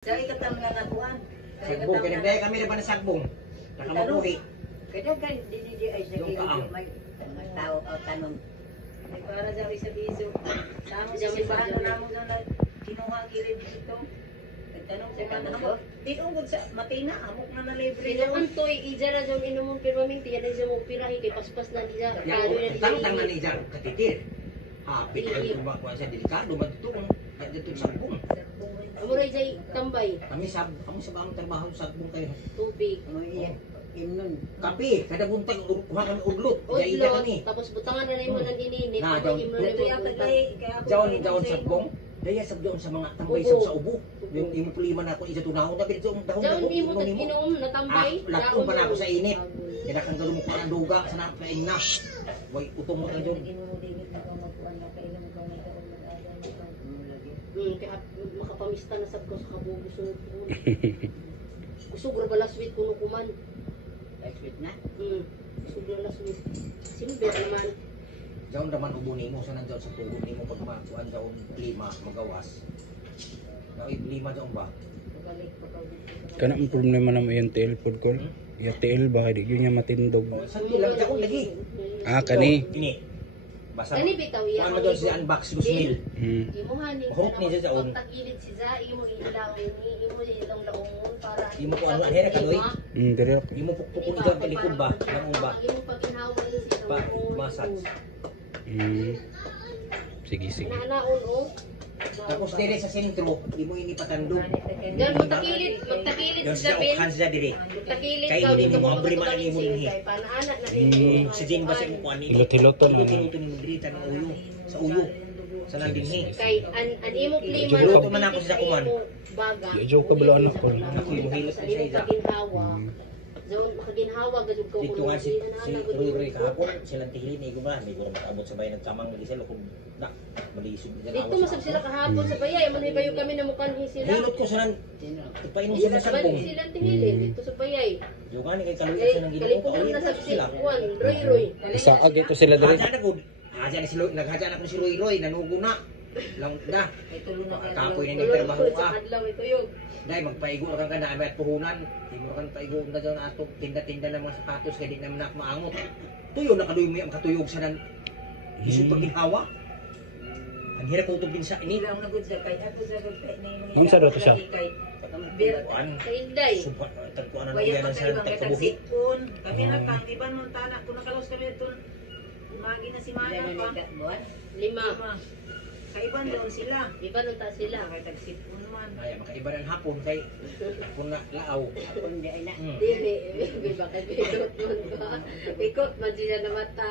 Sa ikatang nga nakuan. Sagbong, kinagdaya kami na ba na sagbong? Nakamabuhi. Kaya kan dinidi ay sa kilid may tao o tanong. Ay para sa isa biso. Samo sa simbahan na namo na kinuha kilid dito. Nagtanong sa kanamo. Di ungod sa matina amok na na libre. Sinuman toy ija na jom inumong pirmaming tiyan na jom pirahi kay paspas na niya. Tang na ni Jar, katitir. Hapit ang tumakwa sa delikado, matutong. At dito sagbong. Amuray jay tambay. Kami sa bang trabaho sagbong kayo. Tubig. Imnon. Kape, kada buntag kuha kami udlot. Jaya Udlot. kami. Tapos butangan na rin mo ng ininit. Na, Tapos imno na Ito yata kay Jaon sagbong. Daya sabdoon sa mga tambay sa ubo. Yung imupuliman ako isa tunahon na bilso dahon Jaon dahon. di mo tag-inom na tambay. Lakong pa na ako sa init. Kaya kang galumok ko ng duga sa napain na. Way utong mo na dyan. Kaya makapamista na sab ko sa kabubusog. Kusog ra bala sweet kuno kuman. Sweet na. Kusog ra sweet. Simber naman. Jaon naman ubo nimo sa nandiyan sa tugod nimo pag makuan jaon lima magawas. Naoy lima jaon ba? Kana ang problema na mo yung tail food call. Yung tail baka di yun niya matindog. Sa ilang jaon lagi. Ah, kani. Ini. Basta. Kani bitaw iya. Ano doon siya unbox Luzmil. Imuhani Mahurot ni siya jaon. Pagtagilid si Za, imo ilaw ini, imo ilong laungon para Imo ko ano here kadoy. Dire. Imo pukpukon diyan sa likod ba? Nang ba? Imo paginawa ni si Pa massage. Sige, sige. Nanaon o. Tapos dire sa sentro, imo ini patandog. Diyan magtakilid Yung si sa Zapin. ukhan siya dire. Magtakilid Kay daw hindi dito mo mo abri man ni mo ni. kay panaanak na rin. Si Jing ba sa imo kuan ini? Hilot-hiloton na. Hilot-hiloton ni Madrid ng uyo. Sa uyo. Sa landinghi. Kay an imo klima. Luto man ako sa kuman. Baga. Joke ka bala anak ko. Ako yung hilot Sa na siya imo isa. paginhawa. Zon makaginhawa gadug ko. Dito nga si Roy kahapon, silang tihili ni Iguma, hindi ko rin makaabot sa bayan ng Kamang, hindi sila kung na, malisog nila. Dito masab sila kahapon sa bayay, man bayo kami na mukanhi sila. Hilot ko silang, ipainom sila sa Balik bong. sila tingilin dito sa bayay. Yung nga ni kay Kaluya siya ng ginoo, Kalipugan kaulit na sa na sila. Juan, Roy. Isaag ito sila dire. Hadya na ko, hadya na si Roy, naghadya na ko si Roy, nanugo na. Lang na. Ay tulo na Kapoy na ni trabaho Sa ka. adlaw ito yung. Dahil magpaigo ka na at puhunan. Hindi mo kan paigo na daw na ato tinda-tinda ng mga sapatos kaya di naman ako maangot. Tuyo na kaduy mo yung katuyog sa nan. Isip pag ginhawa. Ang hirap kong tubin sa ini. Ilang na gud sa kay ako sa gud kay ni. Ang sarap siya. Kuan. Sa Inday. Sumpah, tagpuan na Waya yan man ang kayo sarang mga tagkabuhi. tagsipon. Kami na kang iban mo tana kun nakalos kami dito. Magi na si Maya pa. 5. Kaiban doon sila. Iba nung ta sila. Kay tagsipon man. Ay, makaiba ng hapon kay hapon na laaw. Kung di ay na. Dili, baka bikot man ba? Bikot man siya na mata.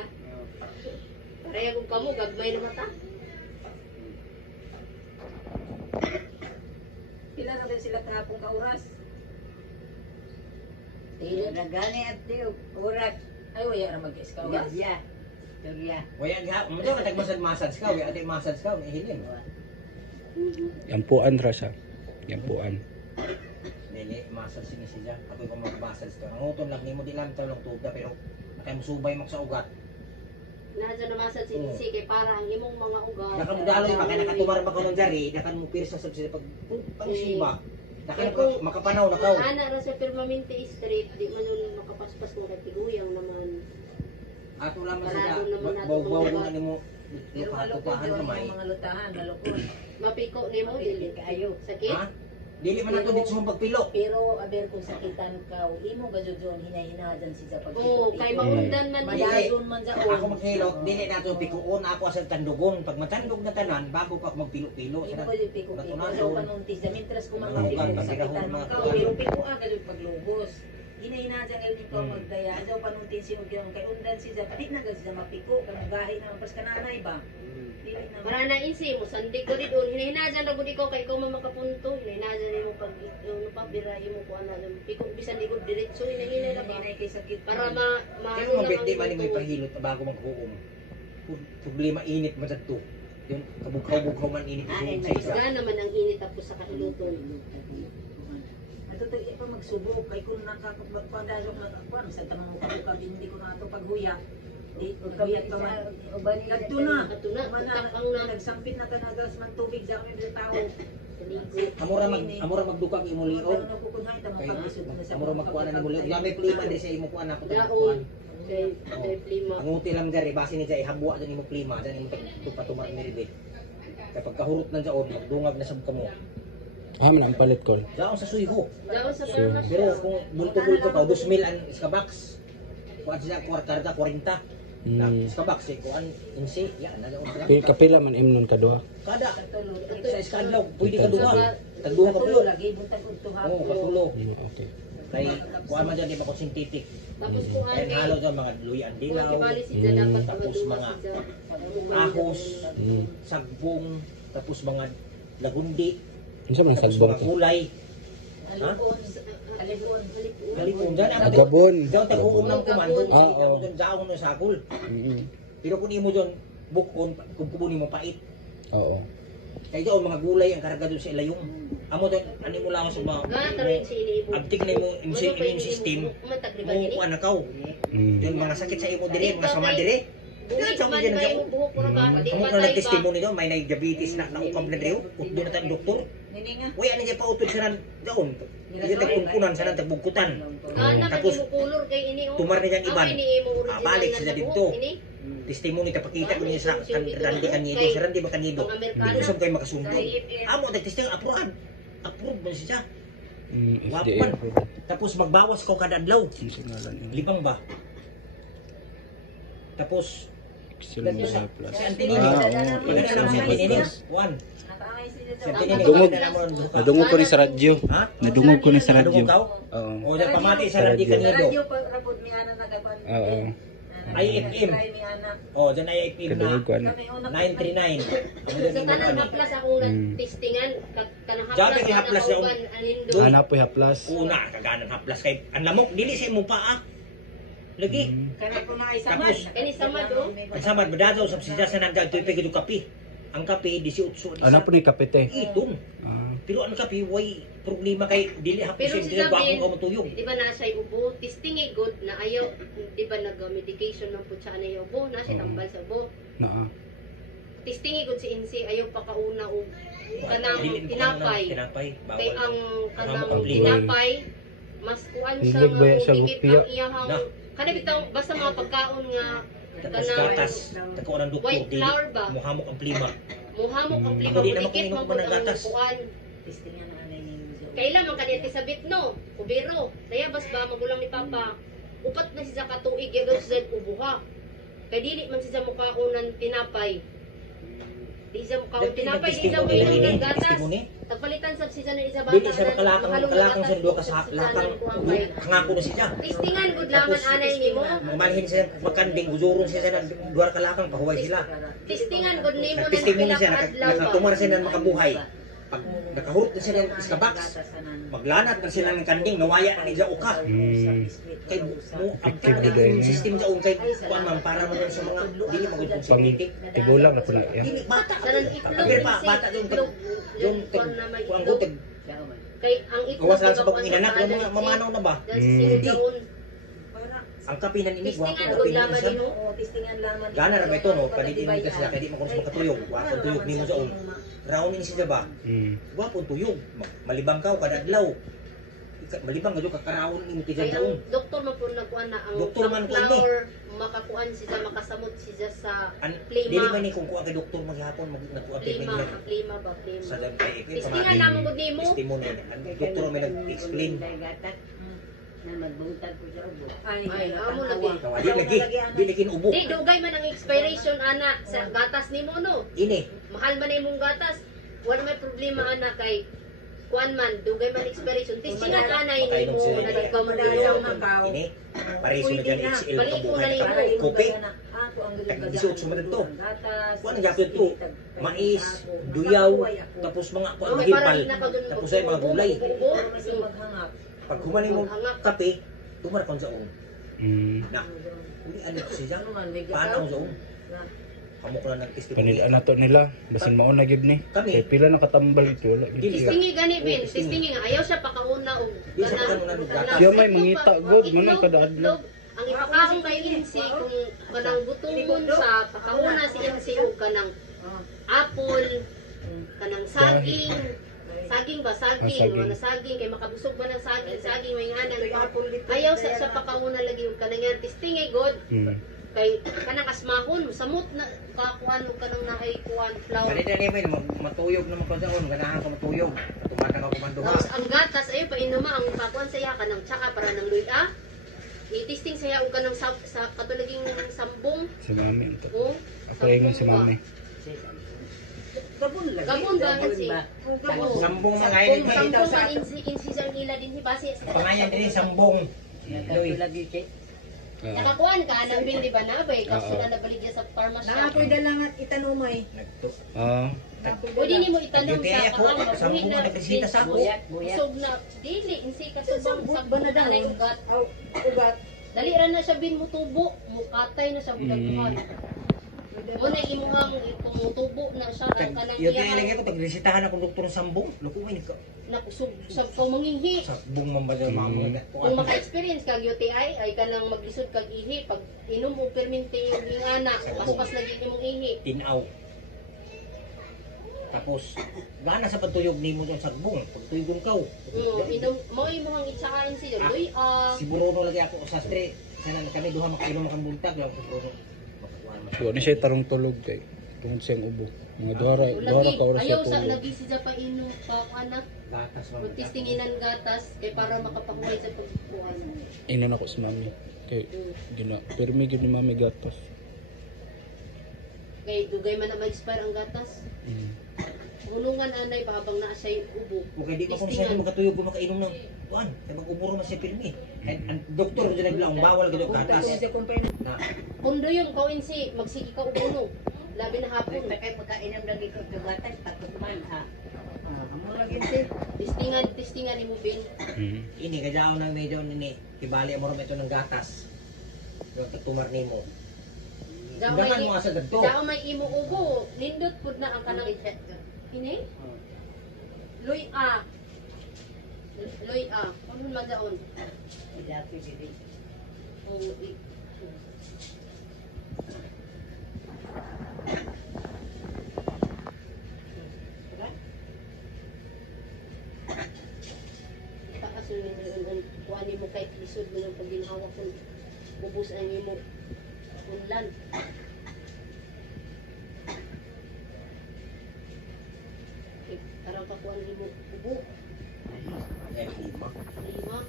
Pareha kung kamo, gagmay na mata. Pila na din sila kahapong kauras. Dili na gani at oras. Ay waya ra mag-kauras. Yeah. Storya. Waya nga, mo ka tagmasad-masad ka, waya ate masad ka, ihilin. Yampuan ra siya. Yampuan. Dili masad sini siya. Ako ko magbasad ka. Ang uton lang nimo di lang talong tuda pero kay musubay mo sa ugat. Nasa namasad si Nisi kay para ang imong mga ugat. Nakan mo daloy ba kay nakatumar ba ka ng jari, nakan mo pirsa sa sila pag siba. Nakan makapanaw nakaw. Ana ra sa Permanente Street, di man nun makapaspas mo kay Tiguyang naman. Ato lamang Parado sila, naman nato baw-baw mga kung ano mo, Pero lupahan kamay. mga lutahan, malukon. Mapiko nimo dili Kaayo. sakit. Ha? Dili man nato dito sa pagpilo. Pero aber kung sakitan ka, imo gadyon hinahinadan si sa pagpilo. Oo, kay maundan man Madayon man sa Ako maghilot, dili nato pikuon, ako asal tandugon. Pag matandog na tanan, bago ka magpilo-pilo. Imo ko yung piko-piko. So panuntis, mintres ko mga Mga piko, ugat, sakitan mga man ka. ugat. Pero piko agad yung paglubos. Hinahinadan ngayon ikaw magdaya. Daw panuntin si Ugyong kay undan si Zap. Di na agad siya mapiko. Gahi naman pas kananay ba? Dili naman. Para na insi mo sandig ko rin hinahinajan ra gud ikaw kay ikaw man makapunto hinahinajan nimo pag ano pa bira imo ko ana piko bisan igod diretso hinahinay ra ba Hinay kay sakit. para Kaya mabit man mo ipahilot bago maghuom. Problema init man sadto. Yung kabughaw-bughaw man init sa isa. Isga naman ang init tapos sa kahiluton. Ato pa magsubok kay kun nakakapagpadasok na kuan sa tamang muka hindi ko na ato paghuya. Di paghuya pa man. Nagtuna. Nagtuna. Man Utak ang nagsampit na kanagas man tubig sa amin sa tao. Amura magdukag imo liog. Kay amura magkuan na nimo liog. Gamay plima diri sa imo kuan ako kuan. Kay plima. Ang uti lang diri base ni jay habwa din imo plima, dan imo tupatuma ni ribe. Kapag kahurot na jaon, magdungag na sab kamo. Man ang palit ko. Daon sa suiho. Daw sa farmacy. Pero kung bulto-bulto ka 2,000 ang iskabox. Kuan sila karga 40. Iskabox eh kuan insi, ya na daon sila. Kapila man imnon kaduha. Kada sa iskadlaw pwede ka duha. Tagduha ka pulo. lagi buntag ug tuhap. Oo, katulo. Okay. Kay kuan man dyan di ba ko synthetic. Tapos kung Kaya ano halo dyan mga luyan dilaw, kibali sila dapat tapos mga ahos, sagbong, tapos mga lagundi, Unsa man tapos salbong mga to? gulay. Alipon. Galipon dyan ako. Gabon. Diyan tag-uum ng kuman, kung Ah, ako oo. dyan daong ng sagol. Mm. Pero kung imo dyan, bukon, kung kubunin mo pait. Oo. Kaya dyan mga gulay ang karga doon sa ilayong. Amo dyan, ano mo lang sa mga, tarin si iniibo. abtik na mo immune system, Matagriban mo ini. kuan na kaw. Mm. Yung mga sakit sa imo dire, mga sama dire. Buhit man ba yung buhok puro ba? Di Amo ba na tayo ba? nag-testimony doon, may diabetes na naukam na dito. Doon na tayong doktor. Nini nga. Uy, ano niya pa utod sa nan doon. Hindi tagpunpunan sa nan tagbugkutan. Kana man Tapos, yung color kay ini. tumar na dyan iban. Balik siya sa dito. Testimony tapakita ko niya sa Randy Canido. Sa Randy ba Canido? Hindi usap kayo makasundo. Amo, nag-testing, approve. Approve mo siya. Wapan. Tapos magbawas ko kada adlaw. Libang ba? Tapos, Excellent sa plus. si Antinini. Ah, oo. Pagkakalam si Antinini. One. Nakangay sila Si sa Antinini. Nadungog. Nadungog. Nadungog ko ni sa radyo. Ha? Nadungog ko ni sa radyo. Nadungog ka? Oo. O, dahil pamati sa Randy Sa radyo. Canido. radyo pa rapod mi ana nagaban. Oo. IFM. Mi ana. O, dyan IFM na Kadungog ko ano. Kami una 939. Amo dyan Sa imo kanang ani. haplas akong nagtistingan. Kanang Jabi haplas kay haplas daw. anindo. Hanap po haplas. Una, kaganan haplas kay ang lamok dili sa imo paa. Lagi. Kana ko na isamad. Tapos, Kani samad, oh. Ang samad badado sa siya sa nagdal tuy pegi kape. Ang kape 18 Ano po ni kapite? itong. Ah. Pero ang kape way problema kay dili haplos Pero hindi si ba Samin, ako matuyog. di ba nasa ubo, testing good na ayaw, di ba nag-medication ng putsa na yung ubo, nasa tambal sa ubo. Naa. Testing good si Insi, ayaw pa kauna o kanang Dili mo tinapay. tinapay Kay bawal. ang kanang Ang plima. tinapay, mas kuan sa Hilig ba yan sa dikit lumpia? ang iyahang, Na. kada bitaw, basta mga pagkaon nga, Tapos kanang gatas, tako ng doktor white dili flour ba? muhamok ang plima. Muhamok ang plima, Ako di naman dikit kuminom man ko ng ang gatas. kuan. Testingan na anay ni Joe. Kailan man kaniyang tisabit no? Kubiro. Daya bas ba magulang ni Papa. Upat na siya katuig yagan siya ubuha. Kay dili man siya mukhaonan tinapay. Di siya mukhaon tinapay, di siya mukhaon ng gatas. Testimony. Tagpalitan sab siya na isa Dili bata. siya kalakang sa duha ka sa lakang hangako na siya. Tistingan gud laman anay nimo. Mamalhin siya magkanding guzuron siya sa duha ka lakang pahuway sila. Tistingan gud nimo na Nagtestimony siya, adlaw ba. nakatumar siya ng makabuhay. Pag nakahurot na siya ng iskabox, maglanat na sila ng kanding, nawaya na nila uka. Kay mo, ang yung system sa kay kuan man para mo sa mga dili mo gud Pang synthetic. tigulang na po na yan. Dili bata. Sa nang itlog, Pero pa bata yung kuan na may kuan itlog. guteg. Kay ang itlog Gawas lang sa di ba, pag inanak kuan yung sa mga mamanaw na ba? Hindi. Ang kape nan ini Tistingan gwapo gud kape laman ni siya. nimo. Testingan lamang. Gana ra ba ito no? Kadidi mo kasi kadi mo kung makatuyog. Gwapo tuyog nimo sa un. Raon ni siya ba? Gwapo tuyog. Malibang ka kada adlaw. Malibang ka ka karawon nimo Kay tigan ang daon. doktor man po nagkuan na ang Doktor man po ini. flower makakuan siya makasamot siya sa Dili man plima. ni kung kuha kay doktor maghapon nagkuha kay Plima, niya. plima ba Sa plima. dam kay Testingan lamang gud nimo. Testimony. Ang doktor may nag-explain. Na magbuntag ko sa ubo. Ay, amo lagi. Kawali lagi. Dili kinubo. Di dugay man ang expiration ana sa gatas nimo no. Ini. Mahal man imong gatas. Wala may problema ana kay kuan man dugay man expiration. Testingan anay Makainom nimo sila na ini. nagkamudayong. Ini. Pariso na dyan HL Balik ko kabuhay na na nimo. kopi. Ako ang Tag-18 sumunod to. Kuan ang japon to. Mais, duyaw, tapos mga kuan Okay, gipal. para di na ka dun Tapos ay mga gulay. maghangap. Pag humanin mo kape, tumar kon sa un. Mm. Na. Uli ano siya? Ano man, bigyan Paano ka? sa un? Na. Kamok na ng testimony. Panila na to nila. Basin mauna gid ni. Kami. Kay pila nakatambal ito. Wala gid Dili. siya. Testingi gani bin, Oo, testingi nga ayaw siya pakauna og Di siya pakauna ng gatas. Siya may mangita, God, manang kada adlaw. Ang ipakaon kay Insi kung kanang butungon sa pakauna si Insi og kanang Oh. apple, kanang saging, Saging ba? Ah, Saging. saging. Wala saging. Kay makabusog ba ng saging? Saging, may nga nang ayaw sa pakauna lagi yung kanang yan. Testing ay God. Kay kanang asmahon. Samot na kakuan mo kanang naay kuan flour. Bali na naman, matuyog naman ko sa ganahan ka matuyog. Tumatang ako manduha. Tapos ang gatas, ayun, painama ang kakuan saya kanang tsaka para ng luya. I-testing saya og kanang sa katulaging sambong. Si mami ito. Oh, Apayin nga si mami. Gabon lagi. Gabon ba kasi? Gabon. Sambong mga Kung ini. sambong man in-season nila din si base. Pangayan din sambong. Nagkato lagi kay. Nakakuan ka, nabili ba na ba? Kapsula na baligya sa pharmacy. Nakapoy dalang at itanumay. Pwede ni mo itanong Duty sa ako, kakang, sambong buhi na nagkasita sa ako. Buyat. Isog na, dili, insi ka tubang Sabot sa ba na daw? nanay ugat. Aw, ugat. Dali ra na siya bin mo tubo, mukatay na sa budaguhan. Muna imuhang tumutubo na siya ang kanang Yung kaya iyang ko, pag-resitahan ako doktor ng sambong, naku, may nakusog sa pamanghihi. sambong man ba yung mga Kung maka-experience kag UTI ay kanang maglisod kag ihi pag inom og permente yung ingana, paspas lagi imong ihi. tinaw. Tapos, gana sa pagtuyog ni mo dyan sa sagbong, pagtuyogon ka. Inom mo imong itsakain siya. Doy Si Bruno lagi ako sa stre, sana na kami duha makainom makang buntag, lang ko Bruno. Huwag na siya tarong tulog kay. Tungod siyang ubo. Mga duhara ka oras ayaw siya sa tulog. lagi siya pa inom pa anak. Gatas man. Magtistinginan gatas kay para makapahuwi sa pagkuhan. Inon ako si mami. Kay, pirmi gid ni mami gatas. Kay dugay man na ma-expire ang gatas. Hulungan anay pa habang naa siya ubo. Kung di ko kung saan makatuyog ko makainom ng kuan, kay mag-umuro na siya pirmi. Ang doktor dyan naglaong bawal gano'ng gatas. Na, Kundo yung kawin si magsigi ka ubo no. Labi na hapon. Kay pagkainom lagi ko gatas takot man ha. Amo lagi si. Testingan ni mo bin. ini kadyaw ng medyo nini, ibali mo rin ito ng gatas. Yung tagtumar ni mo. Daman mo asa gadto. Dao may imo ubo, nindot pud na ang kanang ini. Luy a. Luy a. Ano madaon? Dapat dili. Oh, taas yung kuha mo kay lisod mo yung pagginhawa kung ubus ang imo unlan. Tarang ka kuha mo ubo. Lima.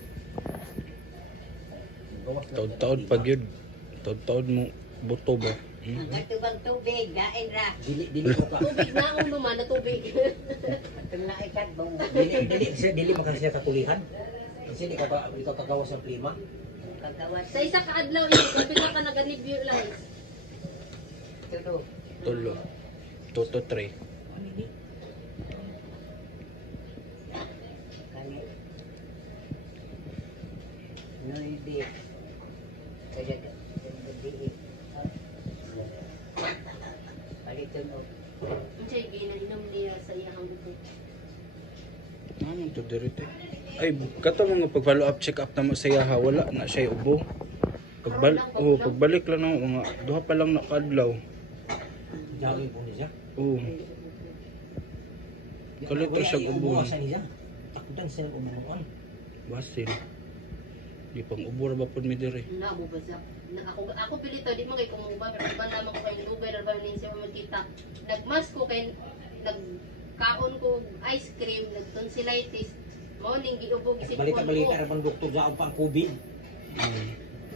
Taod-taod pag yun. Taod-taod mo buto ba? Ang katubang tubig, dain ra. Dili ko ka. Tubig na uno man na tubig. Katong naikat bong. Dili makasya kakulihan. Kasi di ka kagawas ng klima. Kagawas. Sa isa ka adlaw ini kung pila ka naganibyo lang. Tulo. Tulo. 2 to 3. Kani. Noidi. Kaya di. Paliton og Unsay ginainom niya sa iyang ubo. Ano to dirito? Ay, kato mga pag-follow up check up na mo sa yaha, wala na siya ubo. Pagbalik lang na mga duha pa lang nakadlaw. Dawin po niya. Oo. Kalitra siya ubo. Takdan sila umunuan. Basin. Di pang ubo ra ba pud mi dire. Na mo ba sa ako pilito di mo kay kumuba pero iba naman ko kay dugay ra ba nin siya magkita. Nagmas ko kay nagkaon ko ice cream, nagtonsillitis. Mao ning giubog isip ko. Balita ra bang doktor sa pa ang COVID.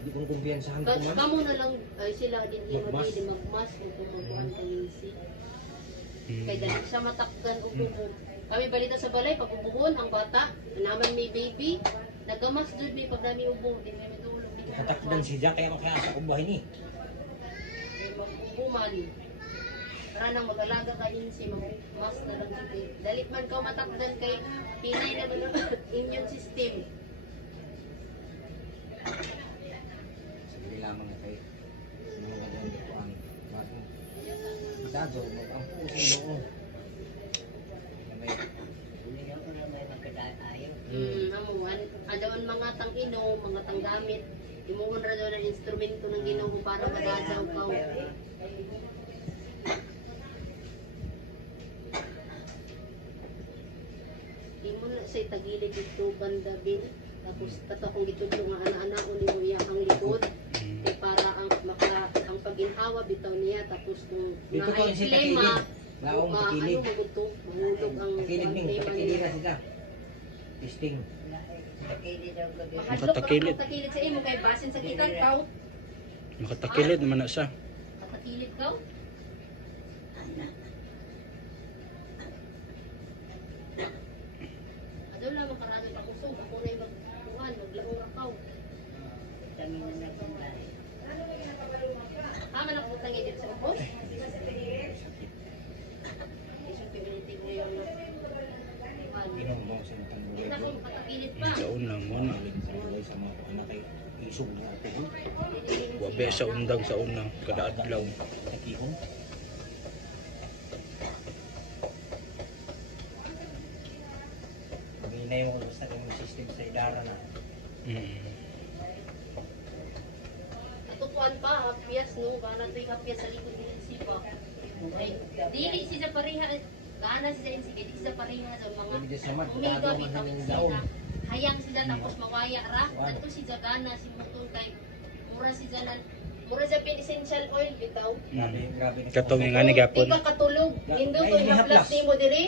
Di ko kumpiyansahan ko man. Kamo na lang ay sila din Magmas. di magmas kung magkuhan kay si. Kay dali siya matakdan og bubo. Kami balita sa balay pag ubuhon ang bata, naman may baby, nagamas jud may pagdami ubong di may tulog di ka. Katakdan siya kaya kaya sa ubahin ni. Mag-ubuman. Para nang mag-alaga ka si mas na lang jud. Dalit man ka matakdan kay pinay na man ang immune system. Hindi lamang na kayo. Mga ganyan dito ang dado mo ang puso mo. Hindi ako na may magkadaayo. Amuan, adaon mga tang ino, mga tang gamit. Imuhon ra daw ng instrumento ng Ginoo para magadaw ka. sa itagilid dito banda bin. Tapos kato akong gitudlo nga ana-ana uli mo iya ang likod. Kay para ang ang paginhawa bitaw niya tapos kung Dito ko naay si klema, takilid. Laong ano takilid. maguto, mahulog ang Takilid ning, klema takilid niya. na sila. Testing. Takili daw gabi. Mahadlok Nakatakilid. ang takilid sa imo kay basin sa kita kaw. Nakatakilid man na siya. Katakilid kaw. Adto lang makarado pa kusog ako na yung magkuhan, maglaong rakaw. Kami na nagkumbay. Tama na po tangi dito sa ubos. Isang pimilitig na yung Inom mo sa itang buhay Ina ko. ko katakilid pa. Sa una mo na. Maling sa buhay sa mga anak kay isog na ako. Wabe sa undang sa una. Kada adlaw. Takihon. Hinay mo basta yung system sa idara na. Natutuan pa, hapyas no, para ito'y hapyas sa likod ng isipa. Ay, dili siya pareha, gana siya yung sige, di siya pareha sa mga Hindi sa mat, umiga tago man bitaw ng siya. daon. Hayang siya tapos mawaya ra, ato siya gana si mutong kay mura siya nan mura siya pin essential oil bitaw. Grabe, grabe. Katong nga ni Di gapon. ka katulog, indo to Ay, yung haplas haplas. nimo diri.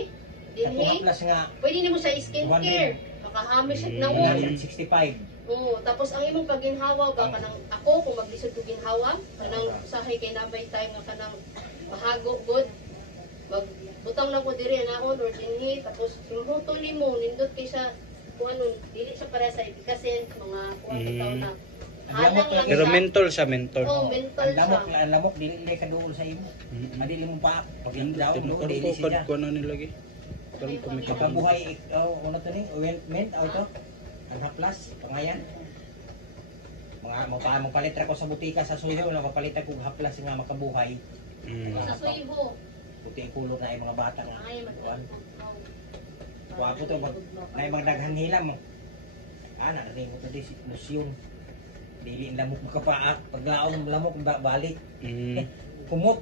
Katong Dinhi, haplas nga, pwede nimo sa skincare. Makahamis siya na 165. Oo, tapos ang imong paginhawa ba kanang ako kung maglisod ko ginhawa, kanang usahay kay nabay time nga kanang mahago good. Magbutang lang ko diri naon or dinhi tapos simuto nimo nindot kay sa kuan nun dili siya para sa efficacy mga kuan bitaw na. Halang lang Pero siya. mentol sa mentol. Oh, mental siya. Ang lamok, dili kaduol sa imo. Madili mo pa. Pag yung daw, no, Karon dili ko siya. ko na nilagi. Karon ko may Makabuhay, ano to ni? Ointment, ito? Ang haplas, pangayan. Mapalit ko sa butika sa suyo, mapalit ko haplas nga makabuhay. Sa suiho. Puti ang kulot na yung mga bata nga. Ay, Kuan. Kuha ko to, na yung mga daghang hilam. Narinig mo to di, lotion. Dili ang lamok makapaak. Paglaon ng lamok, balik. Kumot.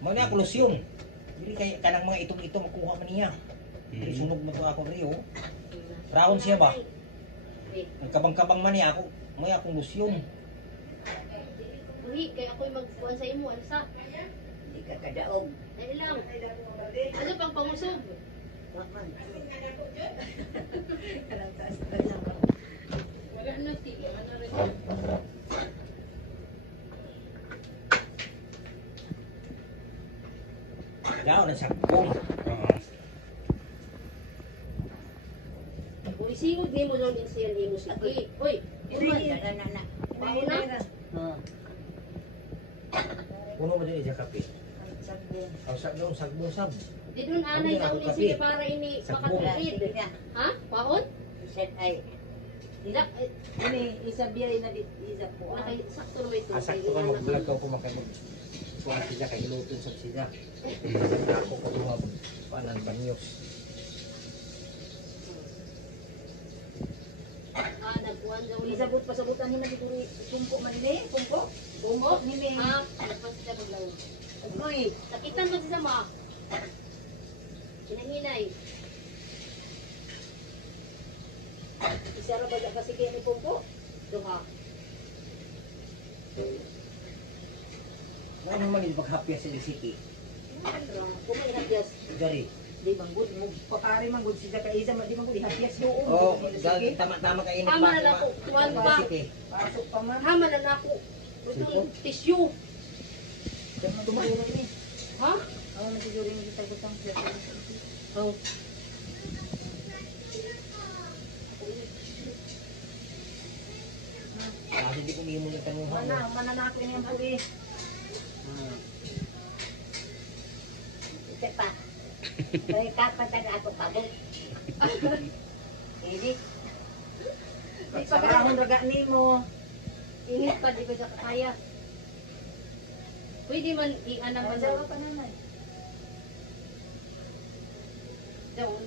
Mga na ako lotion. Dili kay kanang mga itong-itong makuha man niya. Dili sunog mo to ako rin, oh. Brown siya ba? Nagkabang-kabang man niya ako. May akong lotion. Uy, kay ako'y magkuhan sa imo, ano sa? Hindi ka kadaog. Dahil lang. Ano pang pangusog? Karang taas ka lang. Wala na, sige. Ano rin? Daw na sakbong. Uy, singod ni mo lang din siya ni mo sige. Uy, uman. Na. Mauna? Oo. Puno mo din siya kape. Sabi. Ang sagbong, sagbong sab. Di doon anay daw ni sige para ini makatulid. Ha? Paon? Said ay. Dila. Ini isabiay na isa po. Nakay sakto naman ito. Asak ko ka mag-vlog ka kumakay mag kuha sila kay ilutun sa sila. Ako ko mga panan banyos. Nagkuhan daw ni Isabot pasabutan ni siguro sumpo man ni, sumpo. Bumbo. Nili. Ha? Nagpas siya maglaw. Oy, Nakitan mo siya ma. Hinahinay. isa ra ba kasi kay ni pumpo? Duha. Ano man yung paghapya sa city? Kumain na piyas. Dari. Di manggod mo pakari manggod siya kay isa di manggod ihapyas yo. Oh, tama ka init Hama na nako. Tuwan pa. Pasok pa man. Hama na nako. Ito tissue. Dama dumuro ni. Ha? Aw na siguro ni kita butang siya. Oh. Kasi di ko nimo yung tanong Mana na ako niyang puli. Isa pa. Kay kapatag ato pabot. Ini Di pa kahon raga nimo. Init pa di ko siya kaya. Pwede man i-anam man Jawa pa naman. doon.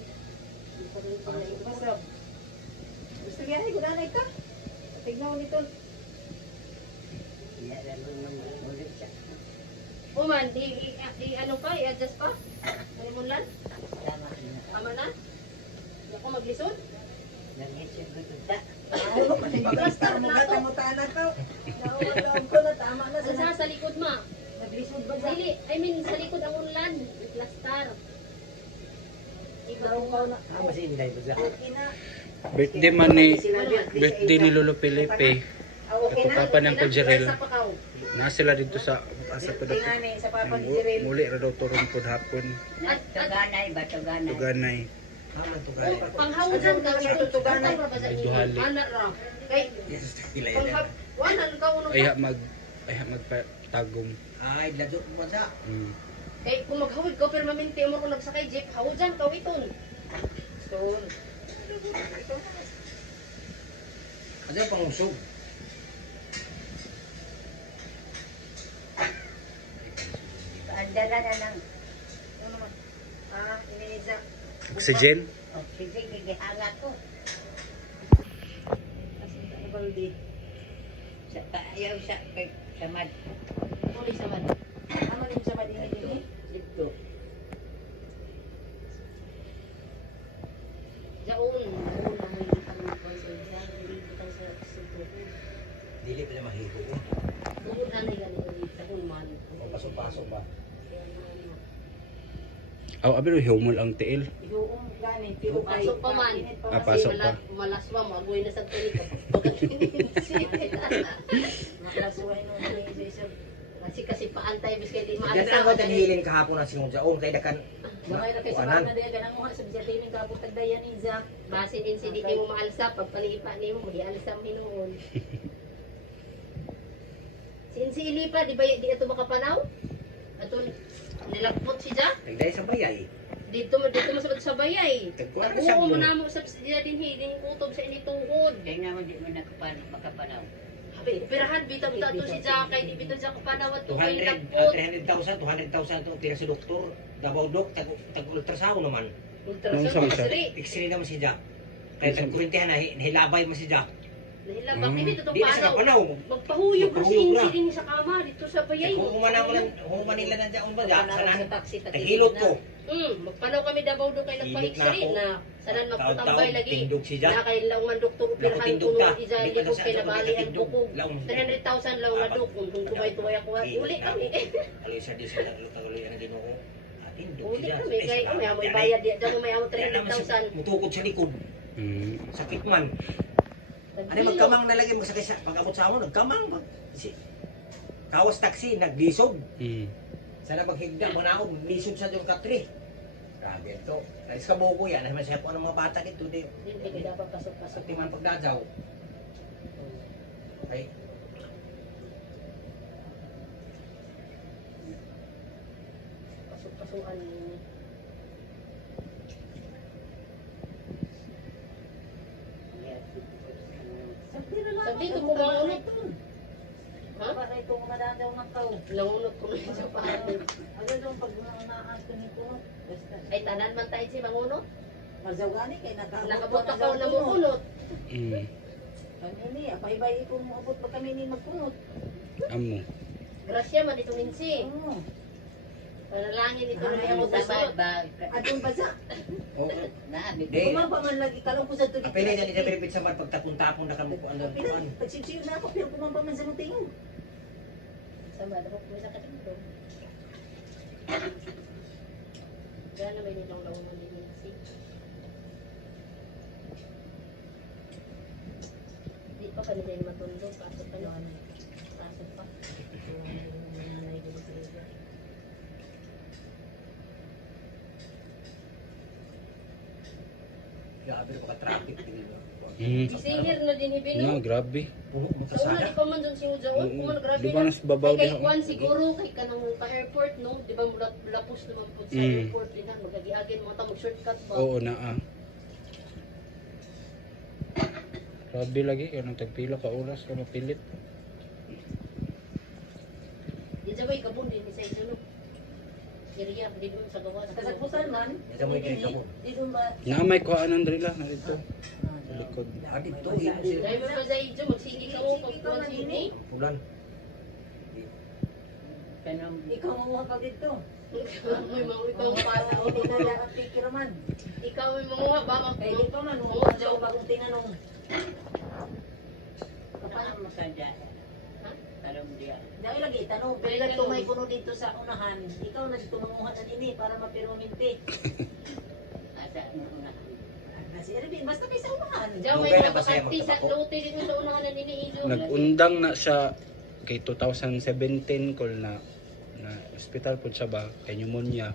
Basta. Gusto gyud ay gudanay ta. Tignaw nito. ya lalu ulit siya. Uman, i ano pa, i-adjust pa? Ano mo lang? Tama na. Tama na? Ako maglisod? Nag-isip ko ito. Da. Basta mo gatamutan na to. Nauulaw ko na tama na Asa sa likod ma? Naglisod ba sa? Dili, I mean sa likod ang unlan. Plastar. Iba Araw ka na. Mas inday ba siya? Okay na. Birthday man ni birthday ni Lolo Felipe. Okay na. Papa ng Jerel. Sa pakaw. Na sila dito sa asa pa daw. Tingani sa Papa ni Jirel. Muli ra daw turon pud hapon. Tuganay ba? Tuganay. Tuganay. Tama to gani. Panghawdan ka Sa ito. tutuganan. Duhali. Ana ra. Kay Kilay panghap. Wanan ka uno. Ay ha magpatagom. Ay, lado mo sa. Kay kung maghawid ka permanente mo kung nagsakay jeep, hawdan ka iton. So, Ano yung pangusog? Paandala na ng ano naman? Iniisa. Oxygen. oxygen. Gigihanga ko. Kasi ang baldi. Sa ayaw sa samad. Uli sa man. Tama din sa madini din. Dito. Jaon, jaon na may ang konsulta, hindi butang sa suko. Dili pa na mahigo. Tungod anay gani ulit sa man. O pasok-pasok ba? Aw abi humol ang tiil. Yung gani, pero kay Pasok pa man. Pasok pa. Malaswa mo, agoy na sa tulik. Maklasuhay no ni isa. Kasi paantay biskay di Yan ang ako tanhilin kahapon ng sinudyaon. Kaya dakan Gamay na kay sa kuanan. bana daya ganang mo sa bisya tining kabutag daya ni Isa. Basin din si di mo maalsa, pagpalipa ni mo, ialsa mo hinuon. Si Ilipa, di ba di ato makapanaw? Ato nilagpot siya? Nagday sa bayay. Dito mo sa bayay. Tagkuha na siya Tabuo mo mo. na mo sa siya din hiding kutob sa inituhod. Kaya nga mo di mo makapanaw. Habi, operahan bitang tato si Jakay, di bitang sa kapanaw at tukay 200, lagpot. 300,000 ito tira sa doktor. Davao Dok, tag-ultrasound naman. Ultrasound Unsa? X-ray. X-ray naman si Jack. Kaya tag-kurintihan na, nahilabay mo si Jack. Nahila, bakit dito itong Di na sa panaw? kapanaw. Magpahuyog na si Magpahuyog na. Insi din sa kama dito sa bayay. Kung manila na dyan, ba, Jack, Sa sanan, taxi, tahilot ko. Magpanaw kami Davao doon kay Hilot nagpa-X-ray na ako. na sanan magputambay Taon-taon, lagi. tindog si Jack. Na kay lauman doktor operahan Nakatindog kuno ka. isa Di pa likod sa kay ano, nabali ang nakatindog. bukog. Laong. 300,000 lang na dok kung tuway-tuway ako. Uli kami. Alisa di sila taguloy ang ginoo. Tindog Uli si Jack. kami kay may amoy bayad di daw may amo Kaya naman 300,000. mutukod sa likod. Sakit man. Ano magkamang nalagay mo sa kaysa pag-abot sa amo, nagkamang. Kawas taxi, naglisod. Sana maghigda, manaog, lisod sa doon katri. Grabe ito. Alis ka buko yan, naman siya po ng mga bata ito. Hindi dapat pasok-pasok. Sa timan pagdadaw. Okay. Pasok-pasukan. Sabi ko kung mga unot. Ha? Para ito ko madadaw ng tao. Nangunot ko na yun sa pahal. Ano daw pag unaan ko nito? Basta Ay tanan man tayo si mangunot. mazawani kay Nakabot ako na mungunot. Kanini, apay-bay ko mo abot pa kami ni magkunot. Amo. Grasya man itong insi. Oo. Panalangin ito na Ano may sa sa ba? Atong basa. Oo. Naabit. Di. Kumapa man lagi kalong ko sa tulig. Kapili dyan ito pinipit sa mat pagtapon-tapon na kamo ano kuan. Pagsipsiyo na ako pero kumapa man sa mutingon. Sa madro ko sa katingko. Gana may nitong laungan din insi. Di pa pa nila matundo. Pasok pa naman. Pasok pa. Nanay din sa iyo. Grabe pa ka traffic dito. Isingir na din ibino. Na grabe. Puno mo So, una, kasada. di pa man doon si Ujaon. Oo. Kung grabe Di ba na. nas babaw Kay diha? Kwan siguro, kay kanang pa-airport, no? Di ba lapos naman po sa airport din ha? Magagi-agin mga ta, mag-shortcut ba? Oo na Grabe lagi kanang tagpila ka oras ka mapilit. Di sa ba ikabon din sa ito, no? Area, di ba sa gawa sa Kasagutan man. Ito mo ikay mo. Di doon ba? Na may kuanan diri na dito. Sa likod. Ah, dito imo sila. Dahil mo pa sa ito, magsigi ka mo pag kuwan sini. Pulan. Kanang Ikaw mamuha ka dito. May mga ikaw Ang para. parang hindi na lang ang pikir man. Ikaw may mga ba? Kaya di pa man, umuha siya bagong tinanong. Kapag mo sa dyan? Ha? Tanong diya. Dahil lagi, tanong, pero lang tumay puno dito sa unahan. Ikaw na dito manguha na nini para mapiruminti. Asa, unahan. Kasi, basta kayo sa unahan. Diyan may Dugay na ba siya nabakati sa magtabako? lote dito sa unahan na niniido. Nagundang na siya kay 2017 kol na hospital po siya ba kay pneumonia.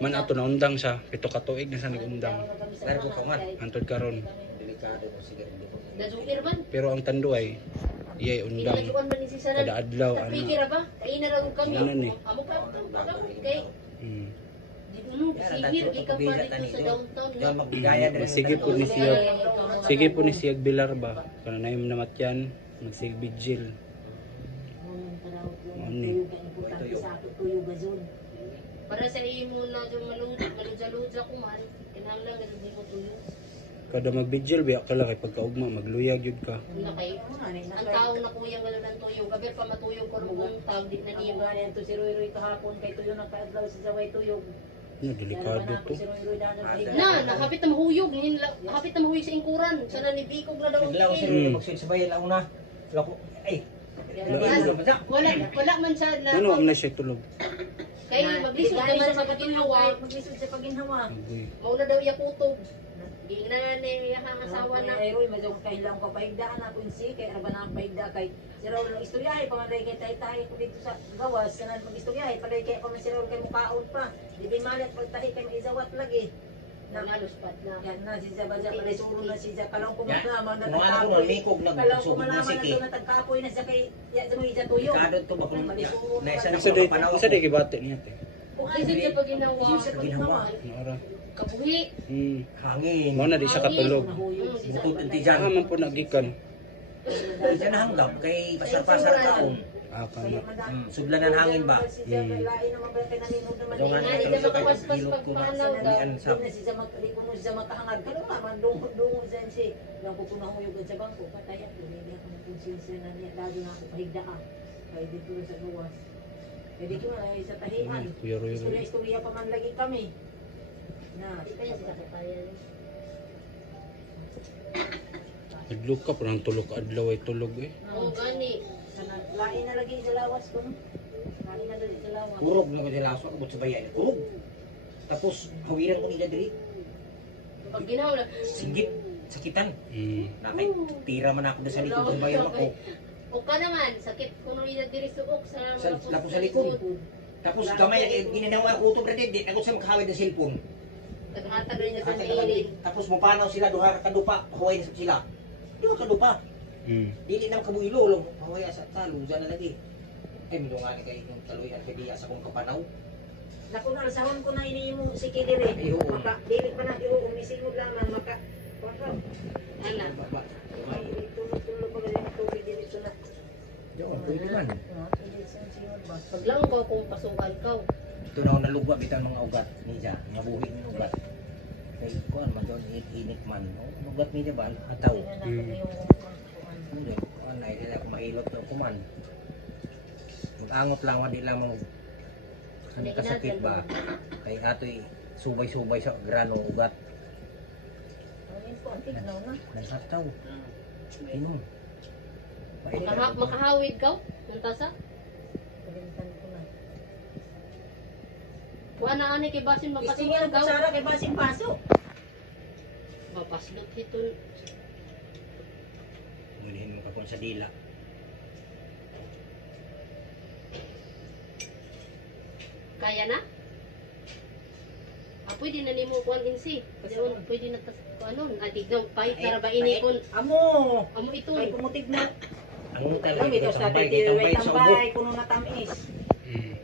Man ato na undang siya, 7 ka tuig na siya nagundang. Pero kung kaman. Antod karon. Delikado mo sige. Nasukir man. Pero ang tando ay iyay undang Inajuan man ni si Sanan. kada adlaw Sa ana. pikir ba? Kaya na lang kami. Ano ni? Amo pa kay Mm. di uno sigir di ka pa dito sa downtown. Diyan magbigaya din. Sige po ni siya. Sige po ni siya Bilar ba. Kana naim namat yan, magsig vigil. Ani. Para sa imo na yung maludja-ludja ko man, kinahanglan na hindi ko tuyo. Kada mag-vigil biya ka lang kay pagkaugma magluyag yun ka. Na kay ang tao na kuyang gano'n ng tuyo, gabi pa matuyog ko rin tawag di na niya. Ganyan to si Roy kahapon kay Tuyo nagkaadlaw sa Zaway Tuyog. No, delikado to. Na hapit na mahuyog, hapit na mahuyog sa ingkuran. Sana ni Bicog na daw. Naglaw kini. sila magsuit sa bayan lang una. Lako ay. Wala man siya na Ano ang na siya tulog? kay maglisod naman sa paginawa. Maglisod sa paginhawa. Agoy. Mauna daw iya kutob. Gingnan ni ang asawa na. Ay Roy, medyo kahilang ko paigdaan ako insi kay arba na paigda kay si Raul ng istoryahe pamanday kay tay-tay ko dito sa gawas kanan mag-istoryahe paday kay pa man si Raul kay mukaon pa. Di ba malit pagtahi kay maizawat lagi. Na maluspat na. Yan na si Zabaja pala suro na si Zabaja kalang Yan. kumalaman na Kung ano ko mikog kalang nagsugod kumalaman musik na eh. to na tagkapoy na sa kay ya sa mga tuyo. Delikado to bakun. Na isa na Isa di gibati niya te. Lisod sa paginawa. Sa paginawa. Naora. Kabuhi. Hangin. Mo na di siya katulog. Bukod ang tijan. Ah, man po nagikan. Diyan hanggap kay pasar-pasar kaon. Ah, kama. Sudlanan hangin ba? Dongan Nga, di ito ka sa makapaspas hilot ko na pagpanaw ka. diyan sa sa magkuno sa makahangad kano man dungo sa si lang ko kuno yung sa bangko patay ako hindi ako ng konsensya na niya lalo na ako pahigda ka kay dito sa luwas kay dito na sa tahian Kuya Roy. istorya pa man lagi kami na Di pa niya sila kaya. Adlok ka parang tulog ka adlaw ay tulog eh. Oo, gani. lain na lagi sa lawas ko no lain na lagi sa lawas kurog na ko sila sa abot sa bayan. Kurog. Tapos hawiran ko nila diri. Pag ginawa na, Singgit sakitan. Mm. Nakay tira man ako doon sa likod ng bayan ako. o ka naman, sakit kuno nila diri suok sa Lapo sa likod. Tapos gamay ginanawa ko to brother, di ako sa maghawid ng cellphone. Naghatag rin na sa Ate ilin. tapos mupanaw sila duha ka kadupa, huway na sila. Duha ka kadupa. Dili na kabuilo lo, huway sa talo na lagi. Ay milungan kay yung taloy at kay sa kong kapanaw. Naku na sahon ko na iniimo si Kidire. Ay, oo. Maka dili pa na iyo umisingod lang na maka. Wala. Ana. Ay tulo pa rin ito dili na. Yo, pwede man. Paglang ko kung pasukan ka. Ito na ako nalugwa bitan mga ugat niya, mga buhi ng ugat. Kay kuan man doon init man. Oh, ugat niya ba hataw. Hindi, kuan na ila mahilot na kuman. Mag-angot lang wadi lang mo kanang kasakit ba. Kay atoy subay-subay sa grano ugat. Naghataw. Inom. Makahawid ka? Nantasa? Kuha na ani kay basin Isingin mapasukan ko ka. Sara kay basin paso. Mapaslot hito. Munihin mo kapon sa dila. Kaya na? Pwede na nimo kuan insi. Pwede na ano, tignaw pahit na ba ini kon Amo. amo ito. Ay kumutig na. Ang utang Kami lagi to sa tambay, tatay tambay sa ubok. tambay kuno na tamis.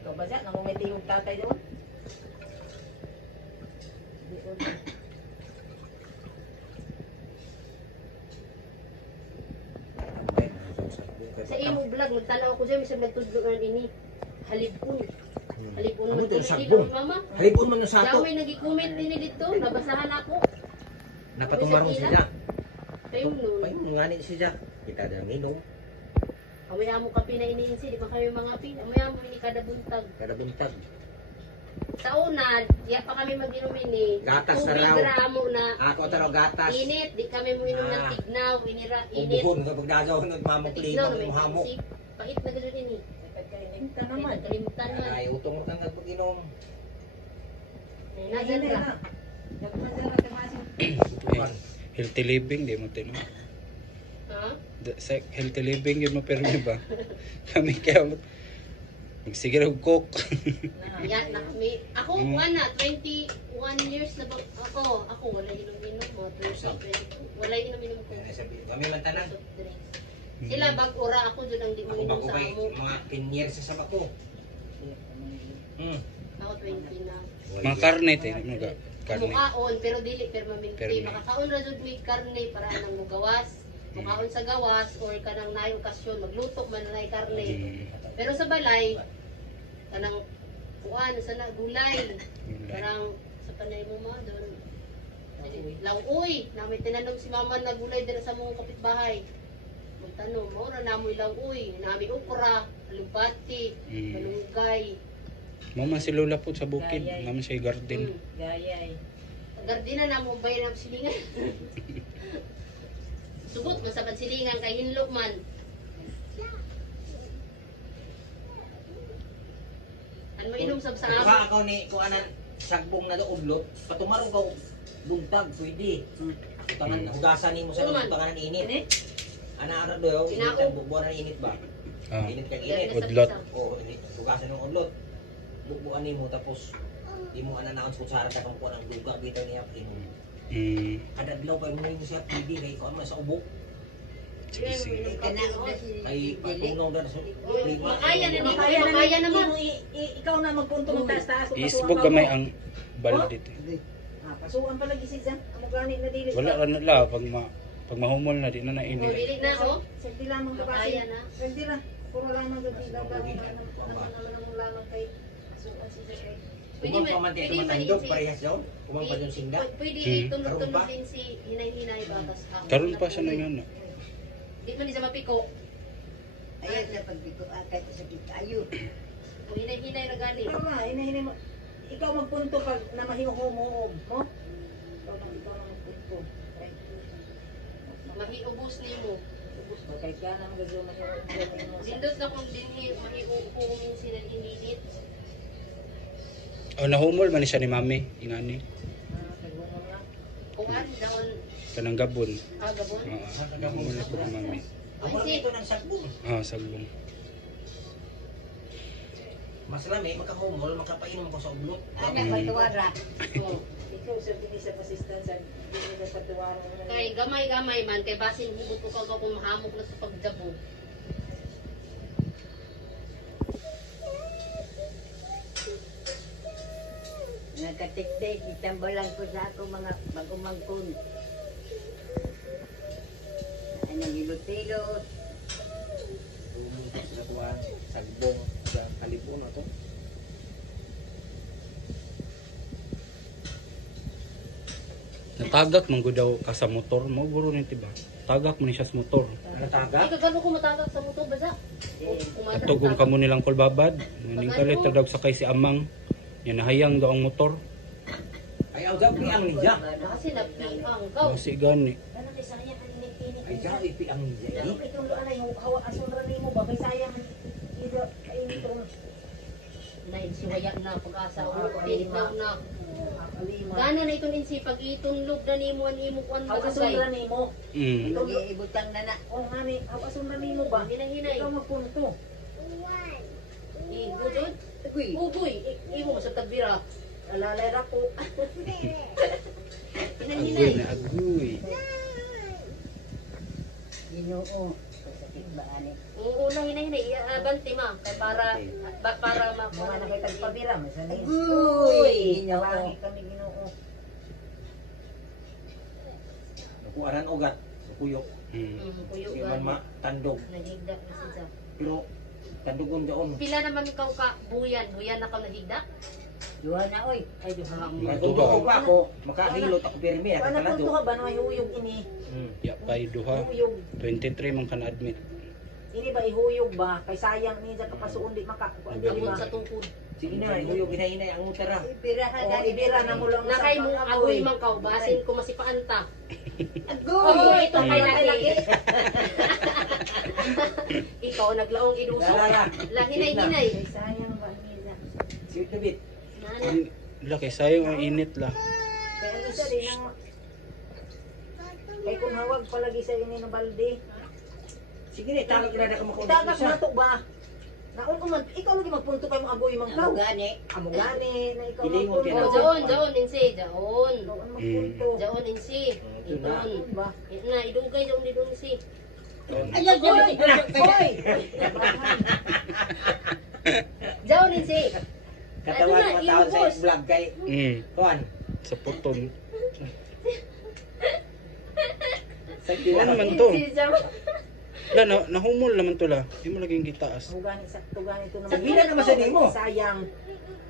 Ikaw ba sa nangumiti yung tatay doon? Sa imo vlog nagtanaw ko siya misag nagtudloan ini. Halipon. Halipon Ano mo to, to sagbong? mama. Halipon man sa ato. Daway nagi-comment din dito, nabasahan ako. Napatumarong siya. Kayo nun. Pay mo ngani siya. Kita da minom Amaya mo kapi na iniinsi, di ba kayo mga pin? Amaya mo ini kada buntag. kada buntag. Sa una, di pa kami mag-inumin ni. Gatas na Tubig raw. ramo na. Ako taro gatas. Init, di kami mo inom ng Ah. tignaw, init. Ubuhon kapag nagaw ng mamok Tignaw lima na may ng hamok. isip. Pait na gano'n ini. Pagkalimta naman. Nagkalimtan man. Ay, utong utang nga pag inom. Nazan ra. Nagmadala ka masin. Utukan. Healthy living, di mo tinom. Ha? Healthy living yun mo permi ba? Kami kaya magsige og cook. Yan na kami. Ako, na, 21 years na ba ako? Ako, wala inom-inom mo. 22. Wala inom-inom ko. Kaya sabi, kami man tanan. Soft drinks. Sila bag-ura ako dyan ang di mo Ako inom bako sa kay amo. mga 10 years sa bako. Hmm. Ako 20 na. Mga karne tayo, mga karne. Mukaon, pero dili permanente. Permanente. Makakaon ra jud may karne para nang mugawas. Mukaon sa gawas or kanang naay okasyon magluto man na karne. Mm, Pero sa balay kanang kuan sa na gulay. gulay. Parang sa panay mo ma doon. Lauoy, na may tinanong si mama na gulay dira sa mong kapitbahay. Magtanong, mo ra namoy lauoy, nami okra, alugbati, Mm. malunggay. Mama si Lola po sa bukid, Gayay. naman siya garden. Gayay. Gardina na mo bay na silingan. Subot man sa pansilingan kay hinlo man. Ano mo inom sab sa Kung amo? ka ako ni kung anan sagbong na do ublot, patumarong ka lugtag pwede. Utangan hugasan nimo sa Uman. utangan ng init. Ini? Ana ara do, init Tinaog. ang bubuan ng init ba? Ah, Init kang Dahil init. nasa Udlot. isa. Oo, init. Hugasan ng ublot. Bubuan nimo tapos di mo ana naon sa kutsara ta kung kuan ang duga bitaw niya inom. Kada adlaw pa mo siya pwede kay kuan man sa ubo. sige, sige. Kanaog na si Kay Dili. patunaw na sa lima. Makaya na ni Makaya na makaya naman. Ikaw na magpunto magtaas-taas. Isbog gamay ang balde dito. Pasuan pala gisig sa. Amo gani na dili. Wala ra na la pag mahumol na di na O nainit. dili na oh. Sagdi lamang Makaya kapasi. na. Sagdi ra. Puro lamang gabi daw ba naman lamang kay asuan siya kay. Pwede Kumang man, pamantin pwede man matandog si- parehas daw. Kumang pa yung sinda. Pwede Hmm. itulog-tulog Karon pa? din si hinay-hinay ba tas Karon pa siya na nga na. Di man isa mapiko. Ayan na pagpiko akay sa kitayo. O hinay-hinay ra gani. Ikaw na, hinahinay mo. Ikaw magpunto pag na mahiuhom-hom, mo? Ikaw na magpunto. Mahiubos nimo. Ubus ba kay ka na magagawa mahiuhom. Dindot na kung dinhi mahiuumin sila ininit. Oh, nahumol man ni siya ni mami, ingani. Kuan daon Kanang gabon. agabon. Nahumol ako ni mami. Ako lang ito ng sagbong. Ah, sagbong. Mas lami, makahumol, makapainom ko sa ublot. Ana patuwara. Oh. Ikaw sa binis sa assistant sa binis sa patuwaro. Kay gamay-gamay man kay basin hugot ko ka kung mahamok na sa pagdabo. Nagkatiktik, itambalan ko sa ako mga magumangkon. Anong ilot-ilot. Sa kuwan, sagbong, sa kalipon na to. Natagak man gud daw ka sa motor, mo guro ni tiba. Tagak man ni siya sa motor. Ay Natagak? kagano ko matagak sa motor basa. Atugong kamo nilang kulbabad. Nganing kalit daw sakay si amang. Yan nahayang daw ang motor. Ay, ang gabi ang niya. Kasi napiang gaw. Kasi gani. Ano kay sayang ang init-init. Ay, diyan, ipi ang niya. Ano kay tulo ana yung hawa asun ra nimo ba kay sayang ida kainit ko. Nainsiwaya na pag-asa o tinitaw na. Kalima. Gana na itong insi pag itunlog na nimo ang imo kuan Hawa asun ra bagay. nimo. Mag-iibutang na na. O ngani, hawa asun ra nimo ba? Hinay-hinay. Ikaw magpunto. Igudod. Uy, Ugoy, imo sa tagbira. Alalay ra ko. Agoy Hinay-hinay. na agoy. Ginoo. Sakit ba ani? Oo na hinay-hinay. Abante ma. Kay para Mga nakitagpabira mo sa nimo. Uy, Ginoo. Nawangi kami Ginoo. Nakuaran ugat, sa kuyok. Kuyo Sige man ma, tandog. Nahigda na siya. Pero, tandogon daon. Pila naman ikaw ka buyan. Buyan na ka nahigda? Duha na oy. Ay duha. Kaya kung doon ko pa ako, makahilot ako pirmi, ako Ano punto kalado. ka ba na huyog ini? Ya pay duha. Huyog. 23 man ka na admit. Ini ba ihuyog ba? Kay sayang ni sa kapasuon di maka. Kuan di Amon ba? sa tukod. Sige na, huyog hinay-hinay ang utara. Ibirahan O, ibira na mo lang sa Nakay mo agoy pang-agoy. man ka, basin ko masipaanta. Agoy! Oh, ito kay Ay, lagi. Ikaw naglaong inuso. Lala. Lahinay-hinay. Ay, sayang ba nila? Sweet to bit. Nana. Laki sayang ang init la. Kaya ang isa rin ang... Kaya kung hawag palagi sa ini ng balde. Sige na, tawag na na ka makulit Itagak isa. na to ba? Naon ko man, ikaw lagi magpunto kayo mga agoy mang Amo tao. gani. Amo gani na ikaw Pilingon ka na. Oh, jaon insi, jaon. Ikaw ang magpunto. Jaon insi. Ito na. Idon. Ba? Na, idugay jaon didon insi. Ayan, Hoy! Hoy! Jaon insi. Katawan Ano na, mo tawag sa iubos. vlog kay Juan. Sa puton. Sa Ano kila. man to? Insi, jaon. La, nahumol naman to la. Di mo laging gitaas. Amo gani sakto gani to Sa gila naman sa nimo. Sayang.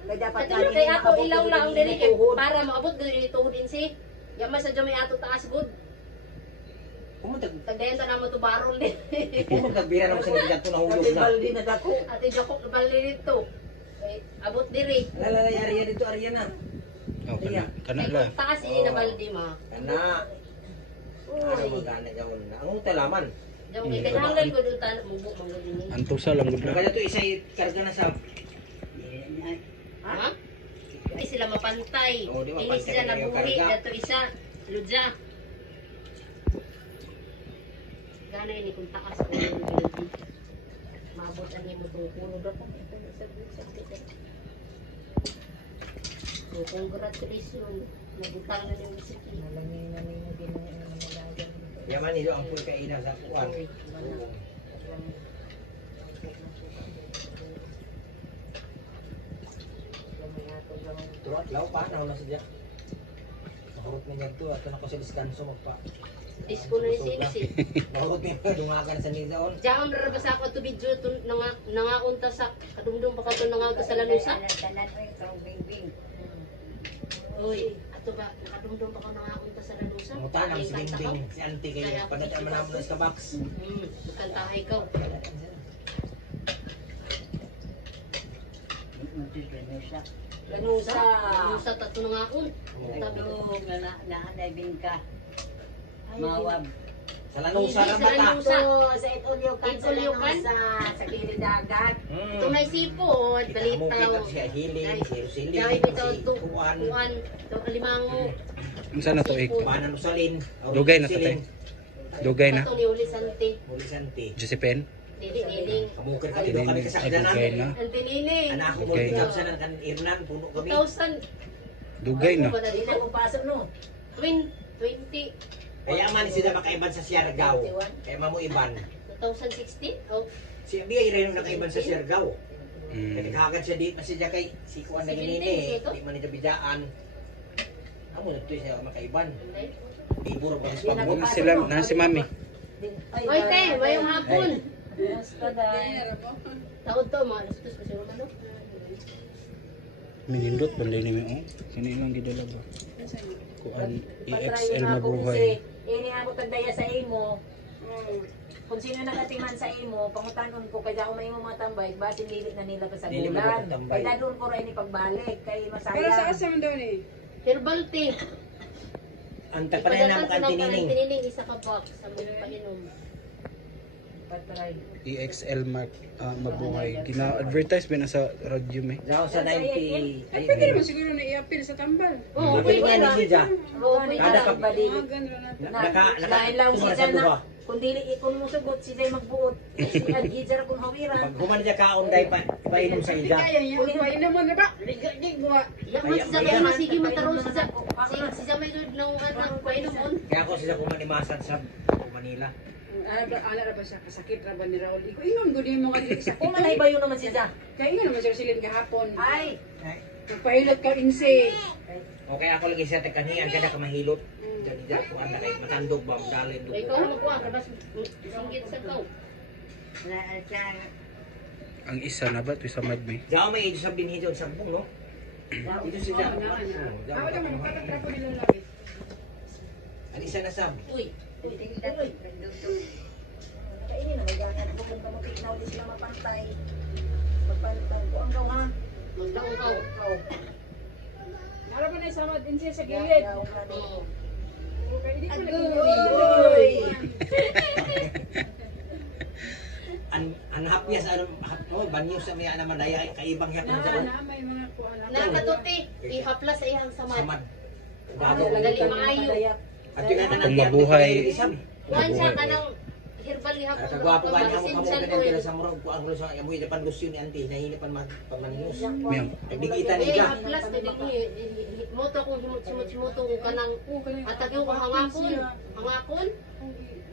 Kaya dapat At ano kay ako ilaw lang ang diri kay para maabot diri tuhod insi. Yaman sa jami ato taas good. Kumutag Tagdayan ta namo to barol din. nagbira naman sa nila to nahulog Kasi na. balde na dako. Ate Joko bali dito. Kay abot diri. Lalala Arya dito Arya na. Oh, kana Kay la. kung taas ini na baldi ma. Kana. Ano mo gana gawon na. Ang talaman. Jamo kay kananglan ko dun tan mubo mangod ini. Antusa lang gud la. Kaya to isa karga na sa Ha? Di sila mapantay. Oo, di Ini mapantay sila kami yung nabuhi karga. dato isa. Ludja. Gana ini kung taas ko yung baldi. Maabot ang imo tungkulo daw. So, congratulations. Nagutang na yung bisiki. Nalangin na ninyo din ang namalagan. yaman nito ang full kaina sa kuwan. Turat law pa na sadya. Mahurot na niya to at ako sa diskanso magpa. Disco na ni Siksi. Mahurot niya dungagan sa nidaon. Diyan ra ba sa ako to video to nangaunta sa kadumdum pa ka to nangaunta sa lanusa. Tanan ko yung bing-bing. Uy, ato ba nakadumdum pa ka nangaunta sa lanusa? Muta na si Dingding si auntie kay padadaan man namo sa box. Kantahay ka. Lanusa. Lanusa tato nangaun. Sabi ko, Tulog na naanay ka. Mawab. Sa lanusa Hindi, ra sa mata. lanusa. Sa Itulyokan, sa Itulyokan? Lanusa, sa Gili Dagat. ito may sipon, balit Kita talaw. mo si Hiling, si Rosilin, Dahil ito si to Juan. kuan, to alimango. Unsa na to ik? Paano Rosalin? Dugay na to, tay. Dugay na. Ito ni Uli Sante. Mulisanti. Josepen. Dili nining. Kamukir kami doon kami Ay, kasakdanan. dugay na. Ante nining. Anak ko mo Okay. kapsanan kan Irnan, puno kami. 2000. Dugay na. Ano ba Hindi dito? na pupasok no. 20. Kaya man sila makaiban sa Siargao. Kaya mamu iban. 2016? Oh, Si Abiyay rin yung nakaiban sa Siargao. Kaya Mm. kagad siya di masya kay si Kuan na Si ginini. Binding, ito? Di man niya bidaan. Amo na siya makaiban. hindi. Iburo pa Hindi sa na pagbukas. Ano sila, na si mami. Oy, te, mayong hapon. Basta dahil. Taod to, mga alas 2 pa siya naman, no? Minindot banday ni oh. Kini lang gidala ba. Kuan Patry EXL na ako mabuhay. kasi ini ako tagdaya sa imo. Kung sino nakatiman sa imo, pangutanon ko kaya ako may mga tambay, basin dili na nila sa Dili mo bulan. matambay. Kaya doon ko rin ipagbalik kay Pero masaya. sa asa man daw ni? Herbal tea. Ang tapanan na Ipadatan sa makan ng tinining. tinining, isa ka box sa mga painom. Patry. EXL mabuhay. Gina-advertise ba na sa radyo may. Daw sa 90. Ay, pwede naman siguro na i-appeal sa tambal. Oo, Pwede pwede man na. ni siya. Oo, pwede Kada na. pag- Badili. Mga gano'n na. Dahil lang si tumara sa Jan na, duha. kung dili ikon mo sugot, si Jay magbuot. Si Adgidjar kung hawiran. Pag human siya kaon kay pa painom sa Hindi ida. kaya niya. Kumain naman na ba? Di buwa. Yaman si Zamay masigi mataro si Zamay. Si Zamay doon nang anak painom on. Kaya ako sila kumanimasan sa Manila. Ana ra ba siya? Kasakit ra ba ni Raul? Iko ingon gud yung mga dili sakit. Kung malay ba yun naman si Jay? Kaya ingon naman siya silin kahapon. Ay! Nagpahilot ka inse. Okay ako lagi siya kanian kada ka mahilot. Jadi ja ko anda kay matandog ba dalin Ay, ikaw dugtong. mo kuha, kabas singgit sa kau. Ang isa na ba to sa mad may. Jaw may ito sa binhidon sa bung no. Ito si Jaw. Ako naman makatakra ko nila lagi. Ang isa na sab. Uy, Kainin na may ganyan. Kung kamutik na ulit sila mapantay. Magpantay ko ang gaw ha. Magdaong ka. Nara pa na sama din siya sa gilid. Oo. Okay, hindi ko Agoy! Ang hapya sa banyo sa mga naman daya kaibang hapya sa na may mga kuan. Nakatuti, ihapla sa iyang samad. samad. Dali maayo. At yun na Kung mabuhay. Kuan siya kanang herbal ni hapon. Kagwapo ka niya mo Essential kamo oil. ganyan sa murag ko ang sa amoy na panlusyon ni auntie nahina pan pamanius. Miyang. Nagdikita Uy, nila. haplas na din ni moto kung himot-himot ko kanang atagyo ko hangakon.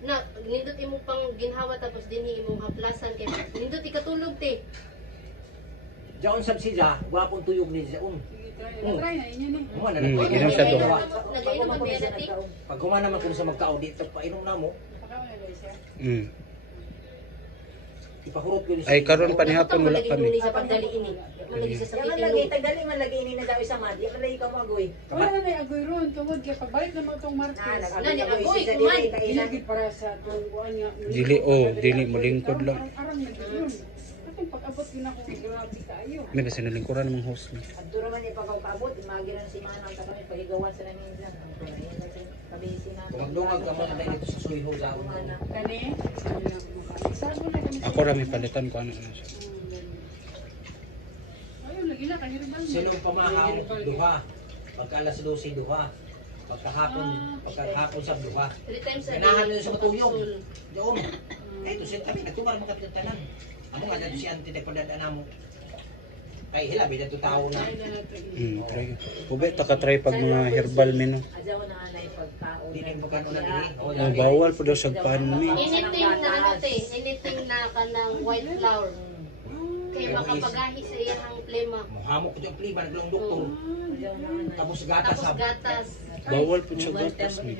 Na nindot imo pang ginhawa tapos dinhi imong haplasan kay nindot ikatulog te. Jaon sab siya, gwapong tuyog ni siya Try na inyo ni. Mo na Mm, inom sa to. Nagainom man biya dati. Pag humana man kung sa magka-audit painom na mo, Pakaw na guys ya. Mm. ipahurot ko ni Ay karon pa ni hapon wala kami. Sa pagdali ini. Malagi sa Yaman sakit lagi, ilong. tagali man lagi ini na daw isa mad. Yaman lagi ka mo agoy. Wala na agoy ron tungod kay pagbalik na mo tong Martes. Nani, agoy, Sa kuman. dili kailan. Dili para sa tuwan nga. Dili molingkod lang. Arang na yun. Atong pag-abot yun ako grabe kaayo. May basta nalingkuran ng host ni. Adto naman ni pagkaabot, magiran si Manang ta kami pagigawan sa namin lang. Ang kunayan na si kabisi na. Kung magdungag ka mo na dito sa suyo sa ako. Kani? Sabi na kami. Ako ra may palitan ko ano na siya. Ayun lagi na kanirban. Silong pamahang duha. Pagka alas 12 duha. Pagkahapon sa duha. 3 times a day. Ganahan nyo sa matuyog. Doon. Eh, ito siya kami. Nagtumar makapitanan. Amo nga dito si auntie nagpadadaan mo. Ay, hilabi na ito tao na. Try. Ube ta ka try pag mga herbal menu. Adyaw na anay pagkaon. Hindi na magkano na din. Oh, bawal po daw sa pan mi. Anything na ano te, anything na kanang white flour. Kay makapagahi sa iyang plema. Muhamok ko yung plima, naglang doktor. Adyaw na anay. Tapos gatas Tapos sa... gatas. Bawal po siya gatas mi.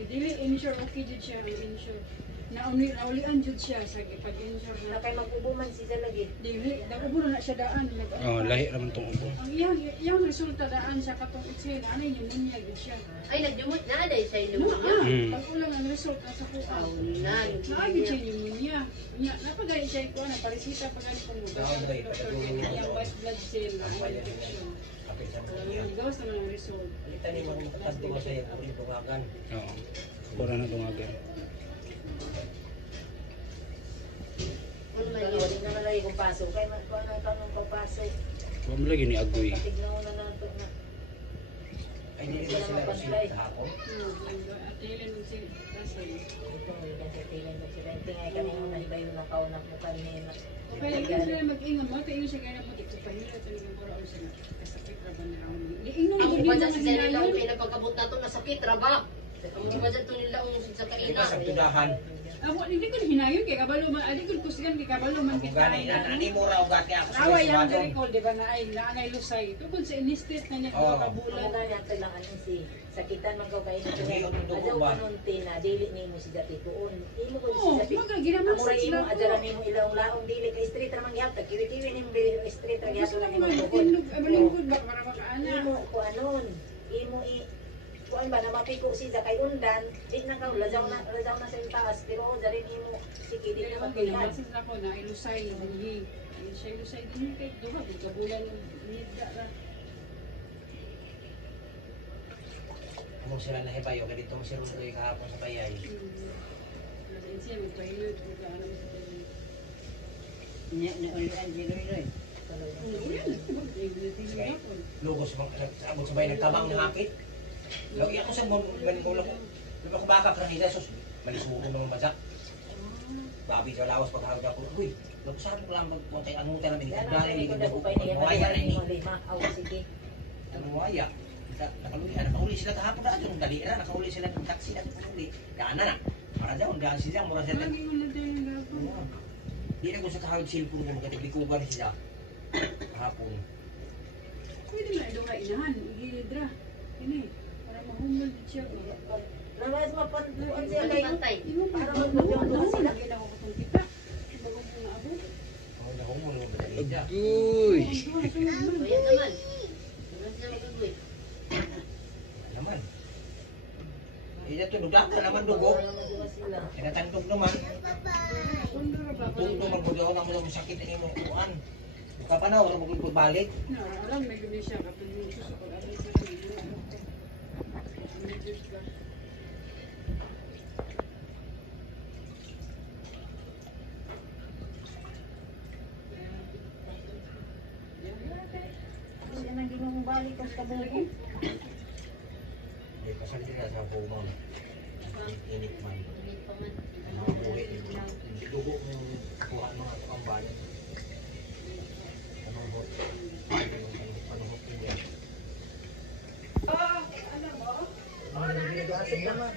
Dili insure okay jud siya insure. Naulian jud siya sa pag-insure Na na. kay mag-ubo man siya lagi. Dili dagubo na siya daan. Oh, lahi naman tong ubo. Ang iyang resulta daan sa katong itse na ano pneumonia gid siya. Ay nagdumot na day sa ilong niya. Pag ulang ang resulta sa kuaw. Nan. Naagi siya pneumonia. Nya napagay siya ko na parisita pag ano kung yung white blood cell na infection. Kapit sa mga. Gawas na ng result. Kita ni mga makatagdo sa iyo, kung tungagan. Oo. Pura na tungagan. Wala na malay kung paso. Kay kuan ang kanong pagpasok. Wa mo lagi ni agoy. Tignaw na nato na. Ay, hindi ba sila kasi hapon? At ilan si Kasay. Ito mo yung sa tingin mo sila. Tingay kami yung nalibayo na kaunak mo kanina. Okay, kung sila mag-ingon mo, tingin siya kaya mo dito pa nila talagang para sila kasakit ra ba na ako. Liingon Ang ko iba din sa ang nila hinayon. may napagabot na to nasakit ra ba? Ang iba sa to nila ang sa Hindi ba sa kaina. tudahan? Ako hindi ko hinayon kay kabalo man, adi ko kusigan kay kabalo man Kung gani, nani mo raw gati ako sa Awa yang suwadong. diri ko di ba na ay naanay lusay. Tungkol sa inistit na niya Oo. mga Wala kabulan. na yan kailangan si sakitan man ko kayo Hindi, na yung dugo adyaw ba? panunti na dili nimo si dati tuon. Imo ko Oo, si dati. mga ginaman Amura sa imo sila ko. adyaran nimo ilaw laong dili kay street ra man gyapon. Kiwi-kiwi nimo street ra Gusto gyapon na nimo naman, tukod. malingkod ba para makaana? Imo ko anon. Imo kuan ba na mapiko siya kay undan di na ka lajaw na sa taas pero dari nimo sige di Kaya na ako mapihan. ginabasin na ko na ilusay dinhi. Ay siya ilusay dinhi kay duha kabulan nida ra. Kung sila nahibayo, ganito mo si Rudoy kahapon sa Tayay. Nasin siya magpahilot ko ka ano sa tayo. Lugos, abot sabay nagtabang ng hakit. Lagi ako sa mga ganito lang ko. Diba ko baka kanila, sus, malisuko naman masak. Babi sa lawas paghagod ako. Uy, lakusahan ko lang kung kay anong tayo namin. Yan ang Dali, sabi ko hindi na ko upay niya pagmawaya na ini. mo lima. Aw sige. Pagmawaya. Nakahuli sila kahapon na. Yung dali na, nakahuli sila ng taxi na kahuli. Daan na. Para dyan, daan siya, mura sila. Lagi ko na tayo gapon. Di na ko sa kahawag silpon ko, magkatiglikugan siya. Kahapon. Pwede na ito ka inahan, igilid ra. Ini, para mahumol siya. Lawas mapatuan siya Ano kay bantay? para magpapatuan sila. Lagi na ako katong kita. Bago ko na ako. Ako na humul mo ba siya? Agoy. Ayan naman. Naman sila magagoy. Naman. Ina tunugan ka naman dugo. Kinatandog naman. Kundo ra ba? Tungtong magbudaw na mo sakit ini mo kuan. Kapanaw, ano magbalik? Na, alam, may guni siya kapag yung susukol. Alam sa kanya. Siya nang ginong balik ko sa buhay. Hindi, kasal din na sa bumaw. Init man. Mga buhay, hindi dugo mo yung kuha mga kambalan. Anong hot? Anong hot din yan?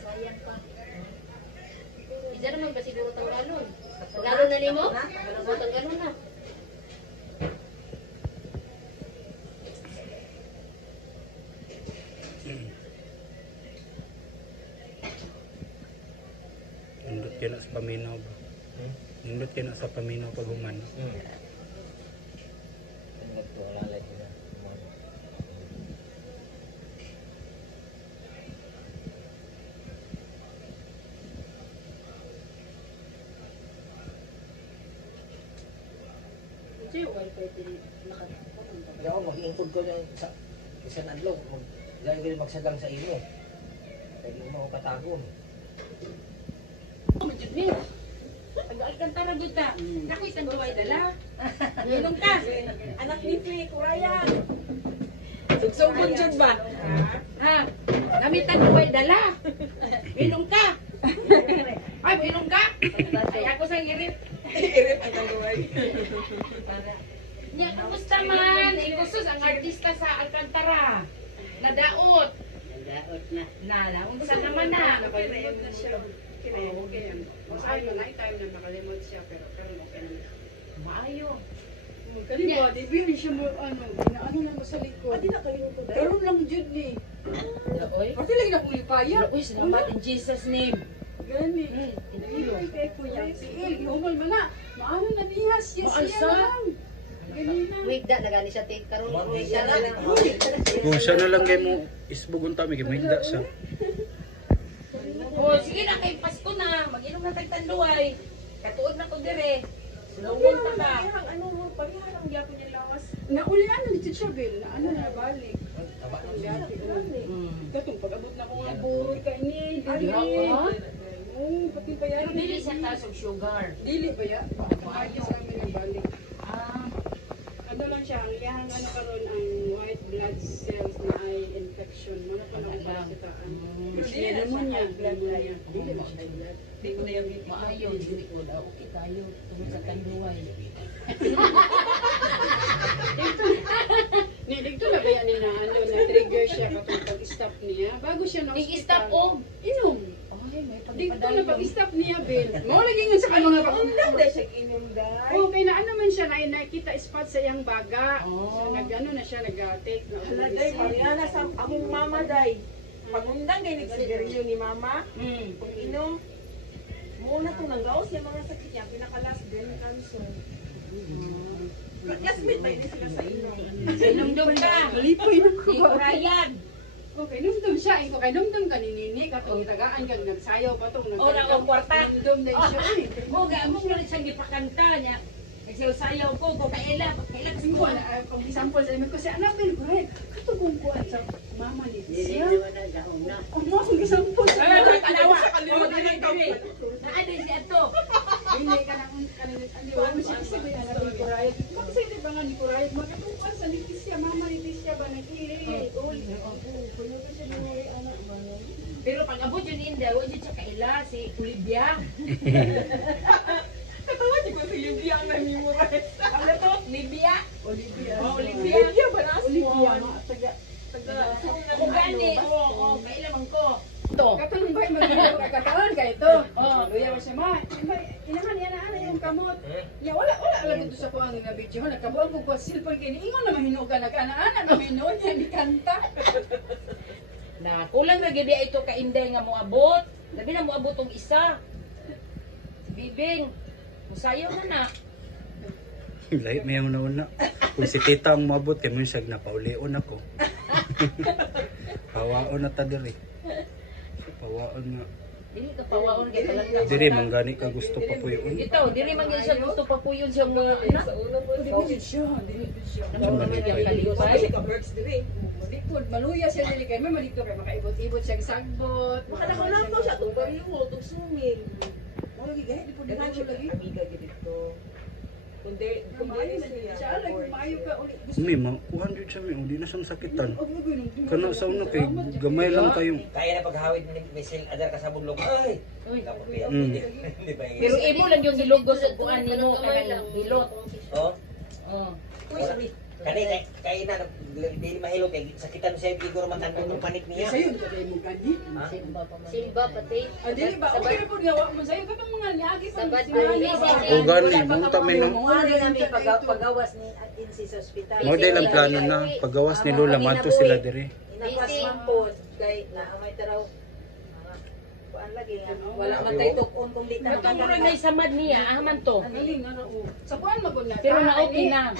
Sayang pa. Isa naman ba siguro tanggalon? Tanggalon na nimo? O, tanggalon na. Nindot kayo na sa paminaw ba? Nindot kayo na sa paminaw pag human. Tingnan to, alalay ko na. Kasi yung wifi din nakatapunta pa. Kaya ako, mag-iintod ko yung sa isang adlaw. Dahil ko yung magsagang sa imo. Dahil mo ako katagon. Oh, medyo niya. Taga-Alcantara kita. Naku, isang duway dala. Nilong ka. Anak ni Fli, Kurayan. Sugsugod dyan ba? Ha? Namitan duway dala. Nilong ka. Ay, nilong ka. Ay, ako sa irit. Irit ang kaluway. Nya, kumusta man? Ikusos ang artista sa Alcantara. Nadaot. Nadaot na. Unsa naman na? Nakalimot na siya. Okay. Maayo na time na nakalimot siya pero okay na. Maayo. Kani ba, di ba siya mo ano lang mo sa likod. Adi na kayo to. Karon lang jud ni. Pati lang na kulipaya. Uy, salamat in Jesus name. Gani. Ay kay kuya. Sige, humol man na. Maano na bihas siya lang. Gani na. Wigda na gani siya take karon. Siya na lang. Kung siya na lang kayo mo isbog unta may gimigda siya. Oh, sige na kay Pasko na. Mag-inom na tagtanduay. Katuod na ko dire. Sulungon ta ba? Ano mo, parihang ang gyapon niya lawas. Nauli ano ni Teacher Bill na ano na balik. Taba na Ang siya. yati. Katong pag-abot na ko nga buroy kay ni. Dili. Oh, pati pa yan. Dili siya taas og sugar. Dili ba ya? Maayo sa amin ang balik. Ano lang siya, ang iyahang ano karon ang white blood cells na ay infection. Muna pa lang basitaan. Pero dili na pneumonia. Dili ba siya blood? Di ko diabetes. Maayo dili ko daw okay tayo tungod sa kanduway. Ni dito na ba yan ni na ano na trigger siya kapag pag-stop niya bago siya na Ig-stop og inom. ay may Dito na pag-stop niya Bill. Mo lagi nga sa kanong nga Dahil siya inom dahil. oh, kaya na ano man siya na nakita spot sa iyang baga. Oh. So, nag-ano na siya, nag-take na Day, parihana sa among mama day. Pangundang kay nagsigarilyo ni mama. Kung inom, muna itong nanggaos yung mga sakit niya. Pinakalas din, cancer. Classmate ba yun sila sa inom? Sinumdum ka. Malipoy na ko. Di ko rayan. Okay, numdum siya. Ikaw kay numdum ka ni Nini. Katong tagaan kang nagsayaw pa itong O, na ang kwarta. Numdum na siya. Mo ga mo na siyang gipakanta niya. Nagsayaw ko ko kaila kasi Ko na kung example sa ko siya anak Bill, correct. Katong kuan sa mama ni Dili siya. naman na daon na. Kung mo akong example sa Kalawa. O dili dili. Naa din si ato. Hindi ka nang wala mo siya kasi ba yan natin kurayat. Kasi di ba nga ni kurayat magkatupan sa Leticia, mama ni Leticia ba nag-iiri. Puno ko siya ni anak ba. Pero pag abot yun India, wa jud siya kaila si Olivia. Katawa di ko si Lydia ang namimurize. Ano to? Olivia. Olivia. Oh, Olivia. Lydia ba na? Olivia, mga taga. Ko gani. Oo, kaila man ko. To. Katulong ba yung katawan ka ito? Luya mo siya, ma. Inaman yan na yung kamot. Ya, wala lang ito sa kuha nga video. Nagkabuan ko ko silpon kayo. Ingon na mahino ka. Nag-ana-ana na mahino niya. Di kanta. Na kulang na gid ito ka Inday nga mo abot. Labi na mo abot tong isa. Si Bibing. Musayo na na. Lahi may una. Kung si tita ang mabot kay mo siya napaulion ako. Pawaon na ta diri. So, pawaon nga. Dili ka pawaon kay talaga. Diri manggani ka gusto pa po yun. Ito, dili man gyud siya gusto pa puyon siyang mga anak. Dili siya. Sa malipay. Kasi ka-birds dire. Malikod, maluya siya dili kay may malikod kay makaibot-ibot siya sagbot. Makadako na to siya tong bariyo, tong sumil. Mo lagi gahi di pud Daghan siya lagi. amiga gid dito. Kundi Kumayo na siya. Alay, kumayo ka ulit. May mga 200 siya may di na siyang sakitan. Kana sa una kay gamay lang kayo. Kaya na paghawid ni Michelle adar ka sa budlog. Ay. Dapat piyak. Hindi ba? Pero imo lang yung gilugos sa buan nimo kanang hilot. Oh. Oh. Kaya na hindi mahilo kay sakitan siya igor matandog ng panit niya. Sayo ka dai mo gani. Ha? Simba pati. Dili ba okay po gawa mo sayo ka mga niagi pa. Sabad O gani bunta may no. Mo din namin pagawas ni Insi sa ospital. Mo din ang plano na pagawas ni Lola manto sila diri. Inapas man po kay na may taraw. Kuan lagi nga wala man tay tukon kung di ta Murag na isamad niya, ahaman to. Galing na o. Sa kuan magud na. Pero na-okay na.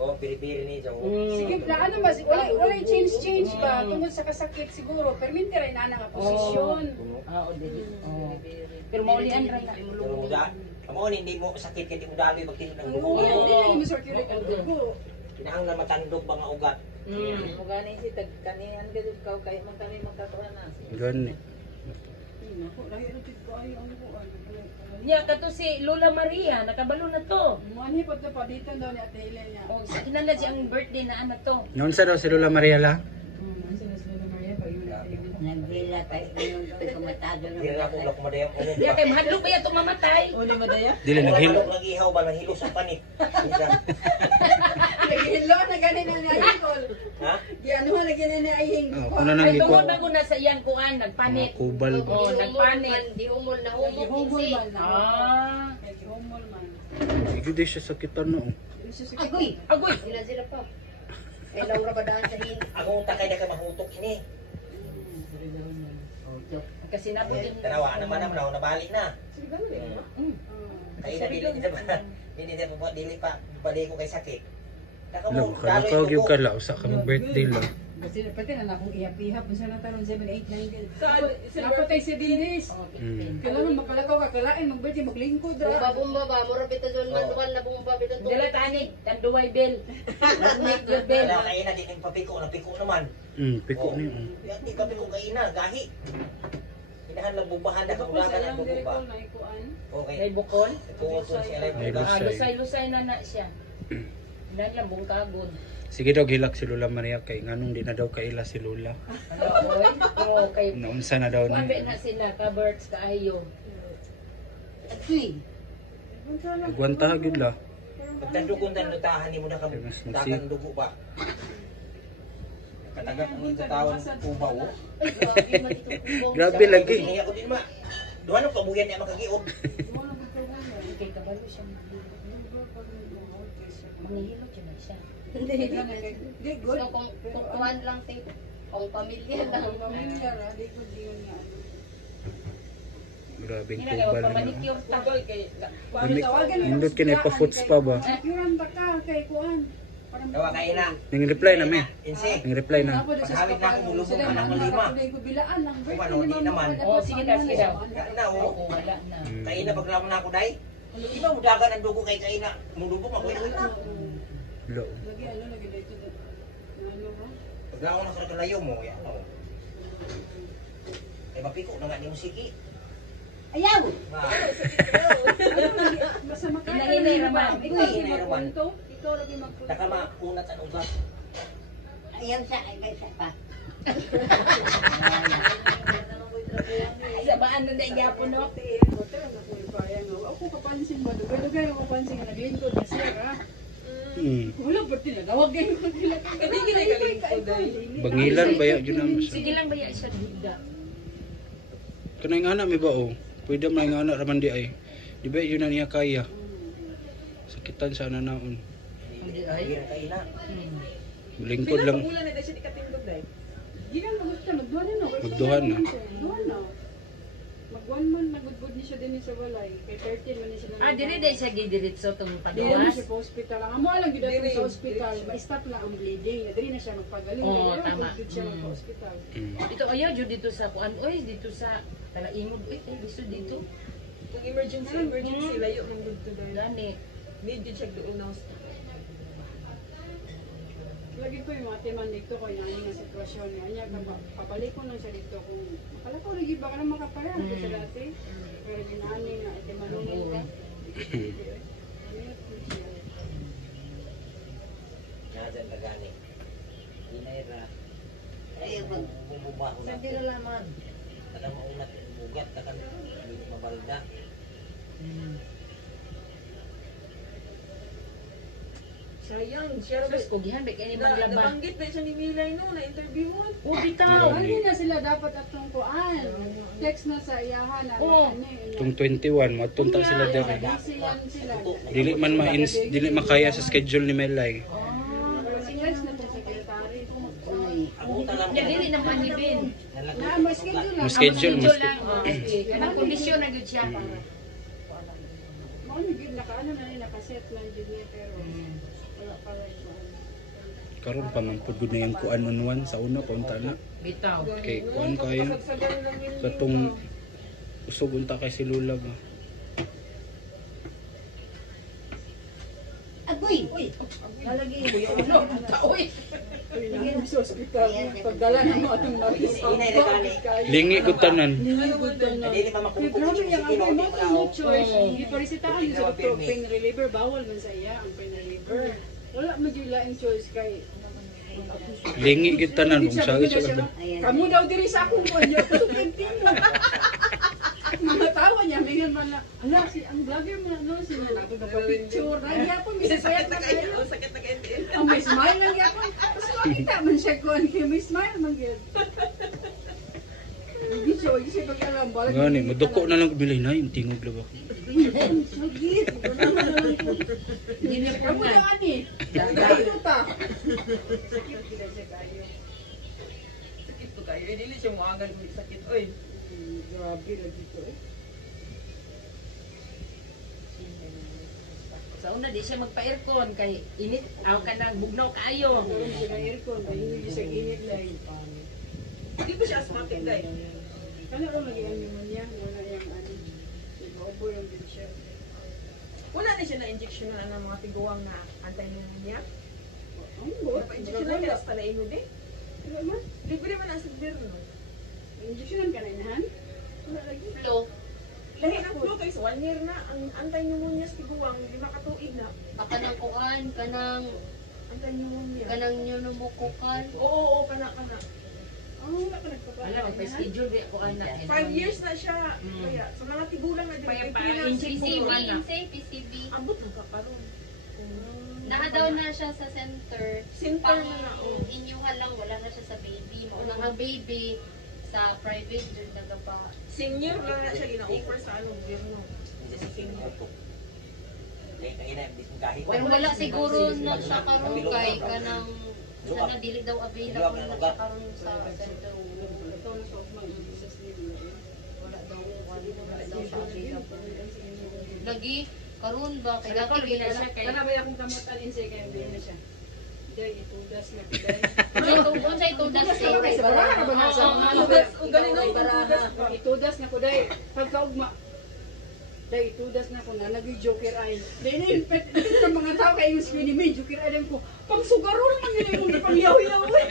Oh, piri-piri ni Jaw. Sige, ano ba? Wala change ba? Tungkol sa kasakit siguro. Perminte rin na nga posisyon. Oo, dili. Oo. Pero maulian ra na. Pero muda. Amo hindi mo sakit kay di mo daloy pag tinod ng Oo, dugo. hindi mo circulate ang dugo. Kinaang na matandog ba nga ugat. Mo gani si tag kanihan gud kaw kay man kami magkatuan na. Gani. Nako, lahi ra tig ko ay ang kuan. Nya kato si Lola Maria, nakabalo na to. Mani pag napaditan daw ni Ate Helen niya. O, sa kinala siya ang birthday na ano to. Noon sa daw si Lola Maria la. Ang sila Maria pa yun Ate Helen. Nagdila kay yung pagkamatado na. Hindi na ako lang kumadayang ulo Diya pa. kay mahadlo pa yan itong mamatay. Uno madaya. Dili naghilo. Nag ihaw ba nang hilos ang panit. Minsan. Nagihilo na ganin na ni Ayhol. Ha? Giano lagi na ni Ayhing. Oh, kuna nang Ay tungod iko. na ko na sa iyang kuan, nagpanit. Kubal ba. Oo, nagpanit. Di umol na Humol humol. man na. Ah. Humol man. Sige di siya sakitan no. Agoy, agoy. Sila pa. Kay Laura ba daan sa hin? Ako takay na ka mahutok ini. Kasi napo din. Tanawa naman naman nabalik na. Kaya na dili na pa dili pa balik ko kay sakit. Lo, kana ka gyud ka la usa ka birthday lang. Kasi pati na akong ihap-ihap sa na taron 7 8 9. Sa Napatay si Dinis. Kailangan makalakaw ka kalain magbirthday maglingkod ra. Bumba ba? Mura bito doon manual na bumba bito doon. Dala tani, tanduway bel. Make your bel. Kaya kaya na di kang papiko na piko naman. Piko ni. Di ka piko kay ina gahi. Inahan lang bubahan na kung dagan ang buba. Okay. May bukol. Ikuha ko siya lang May buba. Ah, lusay-lusay na na siya. Ilan lang buong kagod. Sige daw gilak si Lola Maria kay nganong di na daw kaila si Lola. Ano, oy? Pero kay Naunsa na daw Kuwabe ni. na sila, ka-birds, kaayo. Igwanta gyud la. Pagtandugon tanutahan ni mo na ka Mas masig. dagan dugo ba. Katagat ang tatawan ubaw. Grabe lagi. Hindi ako din ma. Duha na pabuyan niya makagiod. Kay kabalo siya. Manihilo siya na siya. Di good. So kung kukuhan lang ting kung pamilya lang. Pamilya ra di ko diyon nga. Grabe Hindi na kubal kayo, ni. pamanicure ta. Indot kini pa foots pa ba? Puran ta ka kay kuan. Dawa kay ina. Ning reply na me. Insi. Ning reply na. Paghawid na ako mulubog ka na malima. Bilaan lang. Kung ano, di naman. Oh, sige na, sige daw. Na o. Oo, wala na. Kay ina paglaman na ako dai. Di ba mudagan ang dugo kay ina? Mulubog ako ina. Lo. Lagi ano lagi dito. Ano ba? Paglaman na sa layo mo ya. Ay mapiko na nga ni musiki. Ayaw. Basta makain. Hinahinay raman. Hinahinay raman. Ikaw lagi magpunto. Taka maunat ang ugat. Ayaw siya ay kay pa. Sa baan na nagyapon, no? Ako kapansin ba? Dugay ako kapansin nga naglingkod na siya ha. Wala ba tinagawag kayo kung nila kang Bangilan baya gyud na siya. Sige lang ba yan siya, duda? Kanay nga na mi ba o? Pwede man nga na raman di ay. Di ba yun na niya kaya? Sakitan sa ananaon. Hindi kay ina. Lingkod lang. Pagulan na siya di katingkod dai. Di lang gusto magduhan na. Magduhan na. Magduhan na. Mag-1 month nagudgod ni siya din sa balay. Kay 13 man ni siya. Ah, dili dahil siya gidiritso itong Dili na pagawas. siya sa hospital. Ang amo lang gid ako sa hospital. Ma-stop lang ang bleeding. Dili na siya magpagaling. Oo, tama. Dili siya sa hospital. Ito ayaw, dito sa kuan, oy, dito sa Tala imod uy, biso dito. Kung emergency, layo man gud to dai. Gani. Need to check doon na. Lagi ko yung mga teman dito ko yung nga sitwasyon niya. Niya, papalik ko lang siya dito kung makalakaw lagi baka na makapara ko sa dati. Pero ginani nga, ite manungin ka. Nadyan na gani. Inaira. Ay, Bumbubaho Sa natin. nilalaman. Kadang maunat bugat, kadang hindi mabalda. Sayang, siya Sus, pugihan ba kayo ni maglaban? nabanggit na siya ni Milay no, na-interviewon. Oh, bitaw. Ano na sila dapat atong kuan? Text na sa iyahan na Oo. Tung 21 matunta sila dire. Busy yan sila. Dili man dili makaya sa schedule ni Melay. Text na po secretary. Abutan lang Hindi, dili naman ni Ben. Na, may schedule Mo na. schedule mo. lang. Okay. Kanang kondisyon na gud siya. Mo ni gid nakaano na ni nakaset lang gid niya pero wala pa rin. Karon pa man pud gud na yung kuan on sa una punta na. Bitaw. Okay, kuan kayo. Kasagsagan lang yun. Katong usog unta kay si Lula ba. Agoy! Uy! Nalagi. Uy. Sa hospital, pagdala ng mga atong nabis. Inaira gani. Lingi gud tanan. Hindi pa Kaya makukuha. grabe yung Sige, ang no, mo no choice. Oo. Giparisitahan yun sa doktor, pain reliever, bawal man sa iya ang pain reliever. Wala mo yung laing choice kay Lingi gud tanan kung sa isa ka. Ayan. kamu daw diri sa akong kuya. Mga tawa niya, mingan man na, ala, si ang vlogger mo no, si nagpapicture. Nagyapon, may sayat na kayo. Sakit na kayo. Ang may smile lang yapon. Tapos makita man siya kuhan kayo, may smile man yun. Hindi siya pag-alam. balag- Gani, maduko na lang bilay na yung tingog lang ako. Sagit. Hindi niya po Kamu nga. na ani. Dahil ta. Sakit gila siya kayo. Sakit to kayo. Dili siya mo agad mo sakit. Oy. Grabe na dito eh. Sa una, di siya magpa-aircon kay init. Aw ka nang bugnaw kayo. Meron siya ng aircon, hindi siya init lang. Di ba siya asthmatic dai? Kano rin lagi ang pneumonia, wala yung ano. Iba-ubo yung din siya. Wala na siya na injection na ng mga tiguang na anti-pneumonia. Ang buot. Pa-injection na kaya sa talaino di. Wala man. Libre man ang sigdir no. Injectionan ka na inahan? Wala lagi. Flo, Lahi ng flu kay 1 year na ang anti-pneumonia sa tiguang 5 ka tuig na. baka nang kuan, Anti-pneumonia. kanang nyunumukukan. Oo, kana. Wala ka nagpapala. Alam, magpa-schedule di ako anak. 5 years na siya. Kaya sa mga tigulang na din. Kaya may pa- pinansin PCB, mo. PCB. Abot ng kakaroon. Naka-down na siya sa center. Center Pang na na. Oh. inyuhan lang, wala na siya sa baby. Maunang ang baby sa private, dun nagapa. Senior lang na siya gina-offer sa ano, gobyerno. Hindi sa senior. Pero wala siguro na siya karon kay kanang sana dili daw available na siya karon sa center. Ito na sa Osman, Jesus name. Wala daw siya available. Lagi karon ba kay dati Record gina na siya siya kay Kana ba akong kamutan insay kay hindi na siya. Day itudas na kiday. Unsay tudas Kay sa baraha ba na sa mga ano ba? Kung galing ang baraha. Itudas na ko day. Pagkaugma. Day itudas na ko na nag-joker ay. Day na yun pet. Sa mga tao kay yung screen ni joker ay ko. Pang sugaro naman yun yung pangyaw-yaw eh.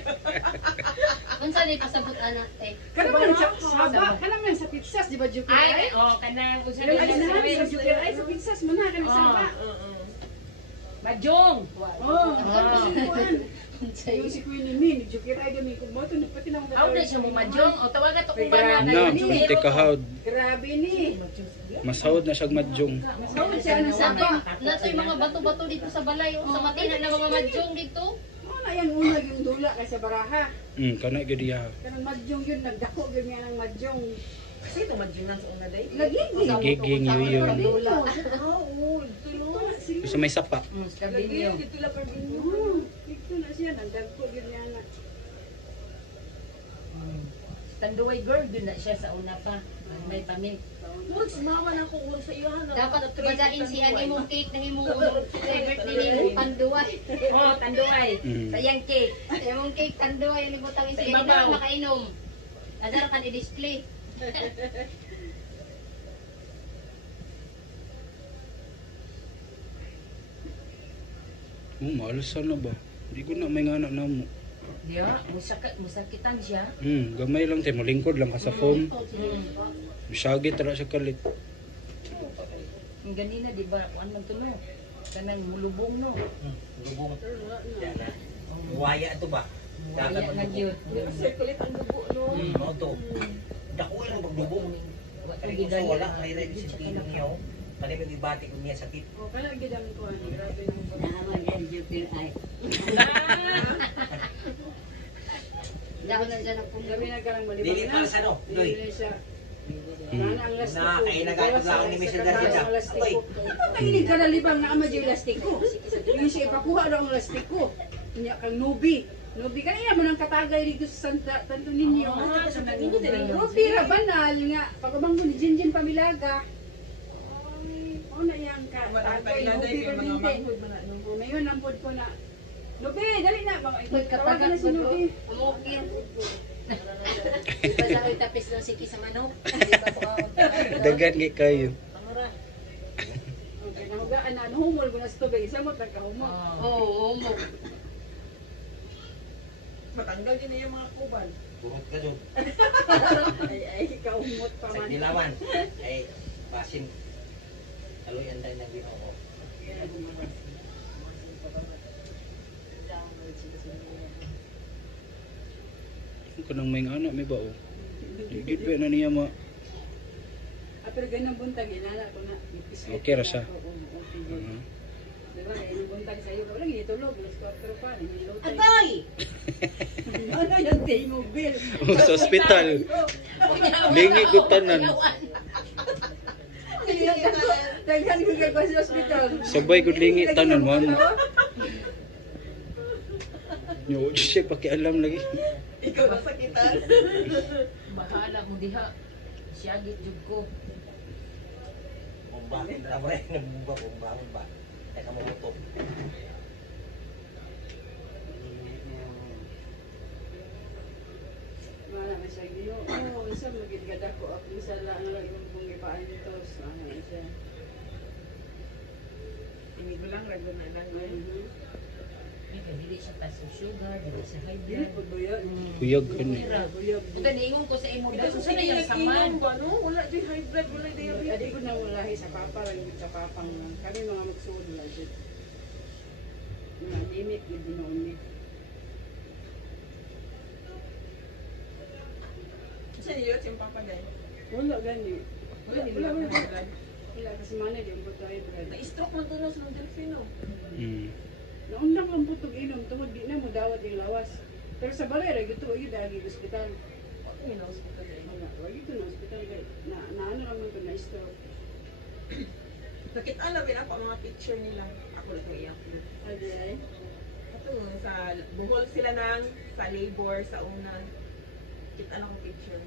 Unsa ni pasabot ana eh. Kana man sa saba, kana man sa pizzas di ba joker Ay, ay? oh, kanang kung Pero ay saan sa joker ay sa pizzas man na kana saba. Majong. Oh, tapos yung kuwan. Yung si Queen ni Min, joker ay gami kung mo to pati na Aw na siya mo majong. O tawagan to kung ba No, kunti kahawd. Grabe ni. Masahod na siya madyong. Masawad siya ng saba. Natoy mga bato-bato dito sa balay o sa matina na mga madyong dito. Ano na yan unag yung dula kay sa baraha. Kana gyud diha. Kanang madyong yun, nagdako yun nga ng madyong. Sino madjunan sa una day? Lagigi. Giging yun. Ah, oo. Ito no. Sa may sapa. Sabi Lagi niyo. dito lang per binyo. Ito na siya, nagdagko yun nga na. Tanduay girl, dun na siya sa una pa. May pamit. Wag sumama na ako ulo sa iyo. Dapat badain si ani mong cake na himong favorite ni mong panduay. Oh, tanduay. Mm. Sa iyang cake. Imong cake tanduay ni butang si Sa ani ibabaw. na makainom. Adara kan i-display. Maalasan na ba? Hindi ko na may ngana na mo. Diya, musakitan siya. Gamay lang tayo, malingkod lang ka sa phone. Masagit tara siya kalit. Ang ganina, di ba? Kuan man to no? Kanang mulubong no? Lubong. Yan na. Buhaya ito ba? Wala nga yun. Circulate ang dugo, no? Oo to. Dakuin mo paglubong. Kaya kung wala, may red sentino niya. Kaya may ibati ko niya sakit. O, kaya gidang ko, grabe nang Naman yan, Jupiter ay. Dahon na dyan ang Gabi na karang malibang Dili para sa ano? Doy. Dili siya. Hmm. Mana ang lastiko. Na, kaya nagkakaglaon ni Mr. Garcia. Ako'y. Pagkinig ka na libang na ama dyan lastiko. Yung siya ipakuha daw ang lastiko. Niya kang nubi. Nubi ka niya man ang katagay dito sa Santa Tanto Ninyo. Nubi ra banal nga. Pagabanggo ni Jinjin Pamilaga. O na yan ka. Tagay nubi ka din. O na yun ang pod ko na. Nubi, dali na. Tawagan na si Nubi. Umugin. Di ba sa ako'y tapis ng siki sa manok? Di ba po ako Dagan kay kayo. Pamura. Okay, nahugaan na. Humol mo na sa tubig. Isa mo tagkahumol. Oo, mo. Matanggal din niya yung mga kubal. Turot ka doon. Ay, kahumot pa Sa man. dilawan. Ay, pasin. Kaluyan tayo ng ginoo. Kanang may ngana may ba o? Gid pa na niya ma. Pero ganang buntag, inala ko na. Okay ra siya. Okay. Diba, yung buntag sa'yo, wala ginitulog. Pero pa, nilutay. Agoy! Ano yan, day mobile? Sa ospital. Lingi ko tanan. Taghan ko kay sa ospital. Sabay ko lingi tanan man. Yo, siya pakialam lagi. Ikaw na sakitan. Bahala mo diha. Siya git jud ko. Bomba. Tama rin. Nabumba. Bomba. Ba? Teka mo ito. Wala na siya. Oo, isa magiging gada ko. Isa lang yung pungipaan nito. Ano siya. Hindi ko lang, rago na lang. Dili siya taas sa sugar, dili siya high Dili blood. po ba yan? Kuyag ka ni. Buyag. Ito niingon ko sa imo daw. Ito Sa na yung saman. ano? Wala din high blood, wala diabetes. Adi ko na walahi sa papa, lang sa papang lang. Kami mga magsuod lang dyan. Mga anemic, hindi na unik. Sa iyo, yung papaday. Wala gani. Wala din Wala, lang wala. high blood. Wala kasi manay di ang tayo bread. Na-stroke man tunos ng delfino. Naundang lang putog inom tungod di na mo dawat yung lawas. Pero sa balay ra gito ay dagi ospital. Ako yung hospital eh. Wala, wala gito na ospital kay na ano lang man to na stroke. Sakit alawin ako ang mga picture nila. Ako lang iyak. Adi ay. Ito, sa buhol sila ng sa labor, sa una. Kita lang ang picture.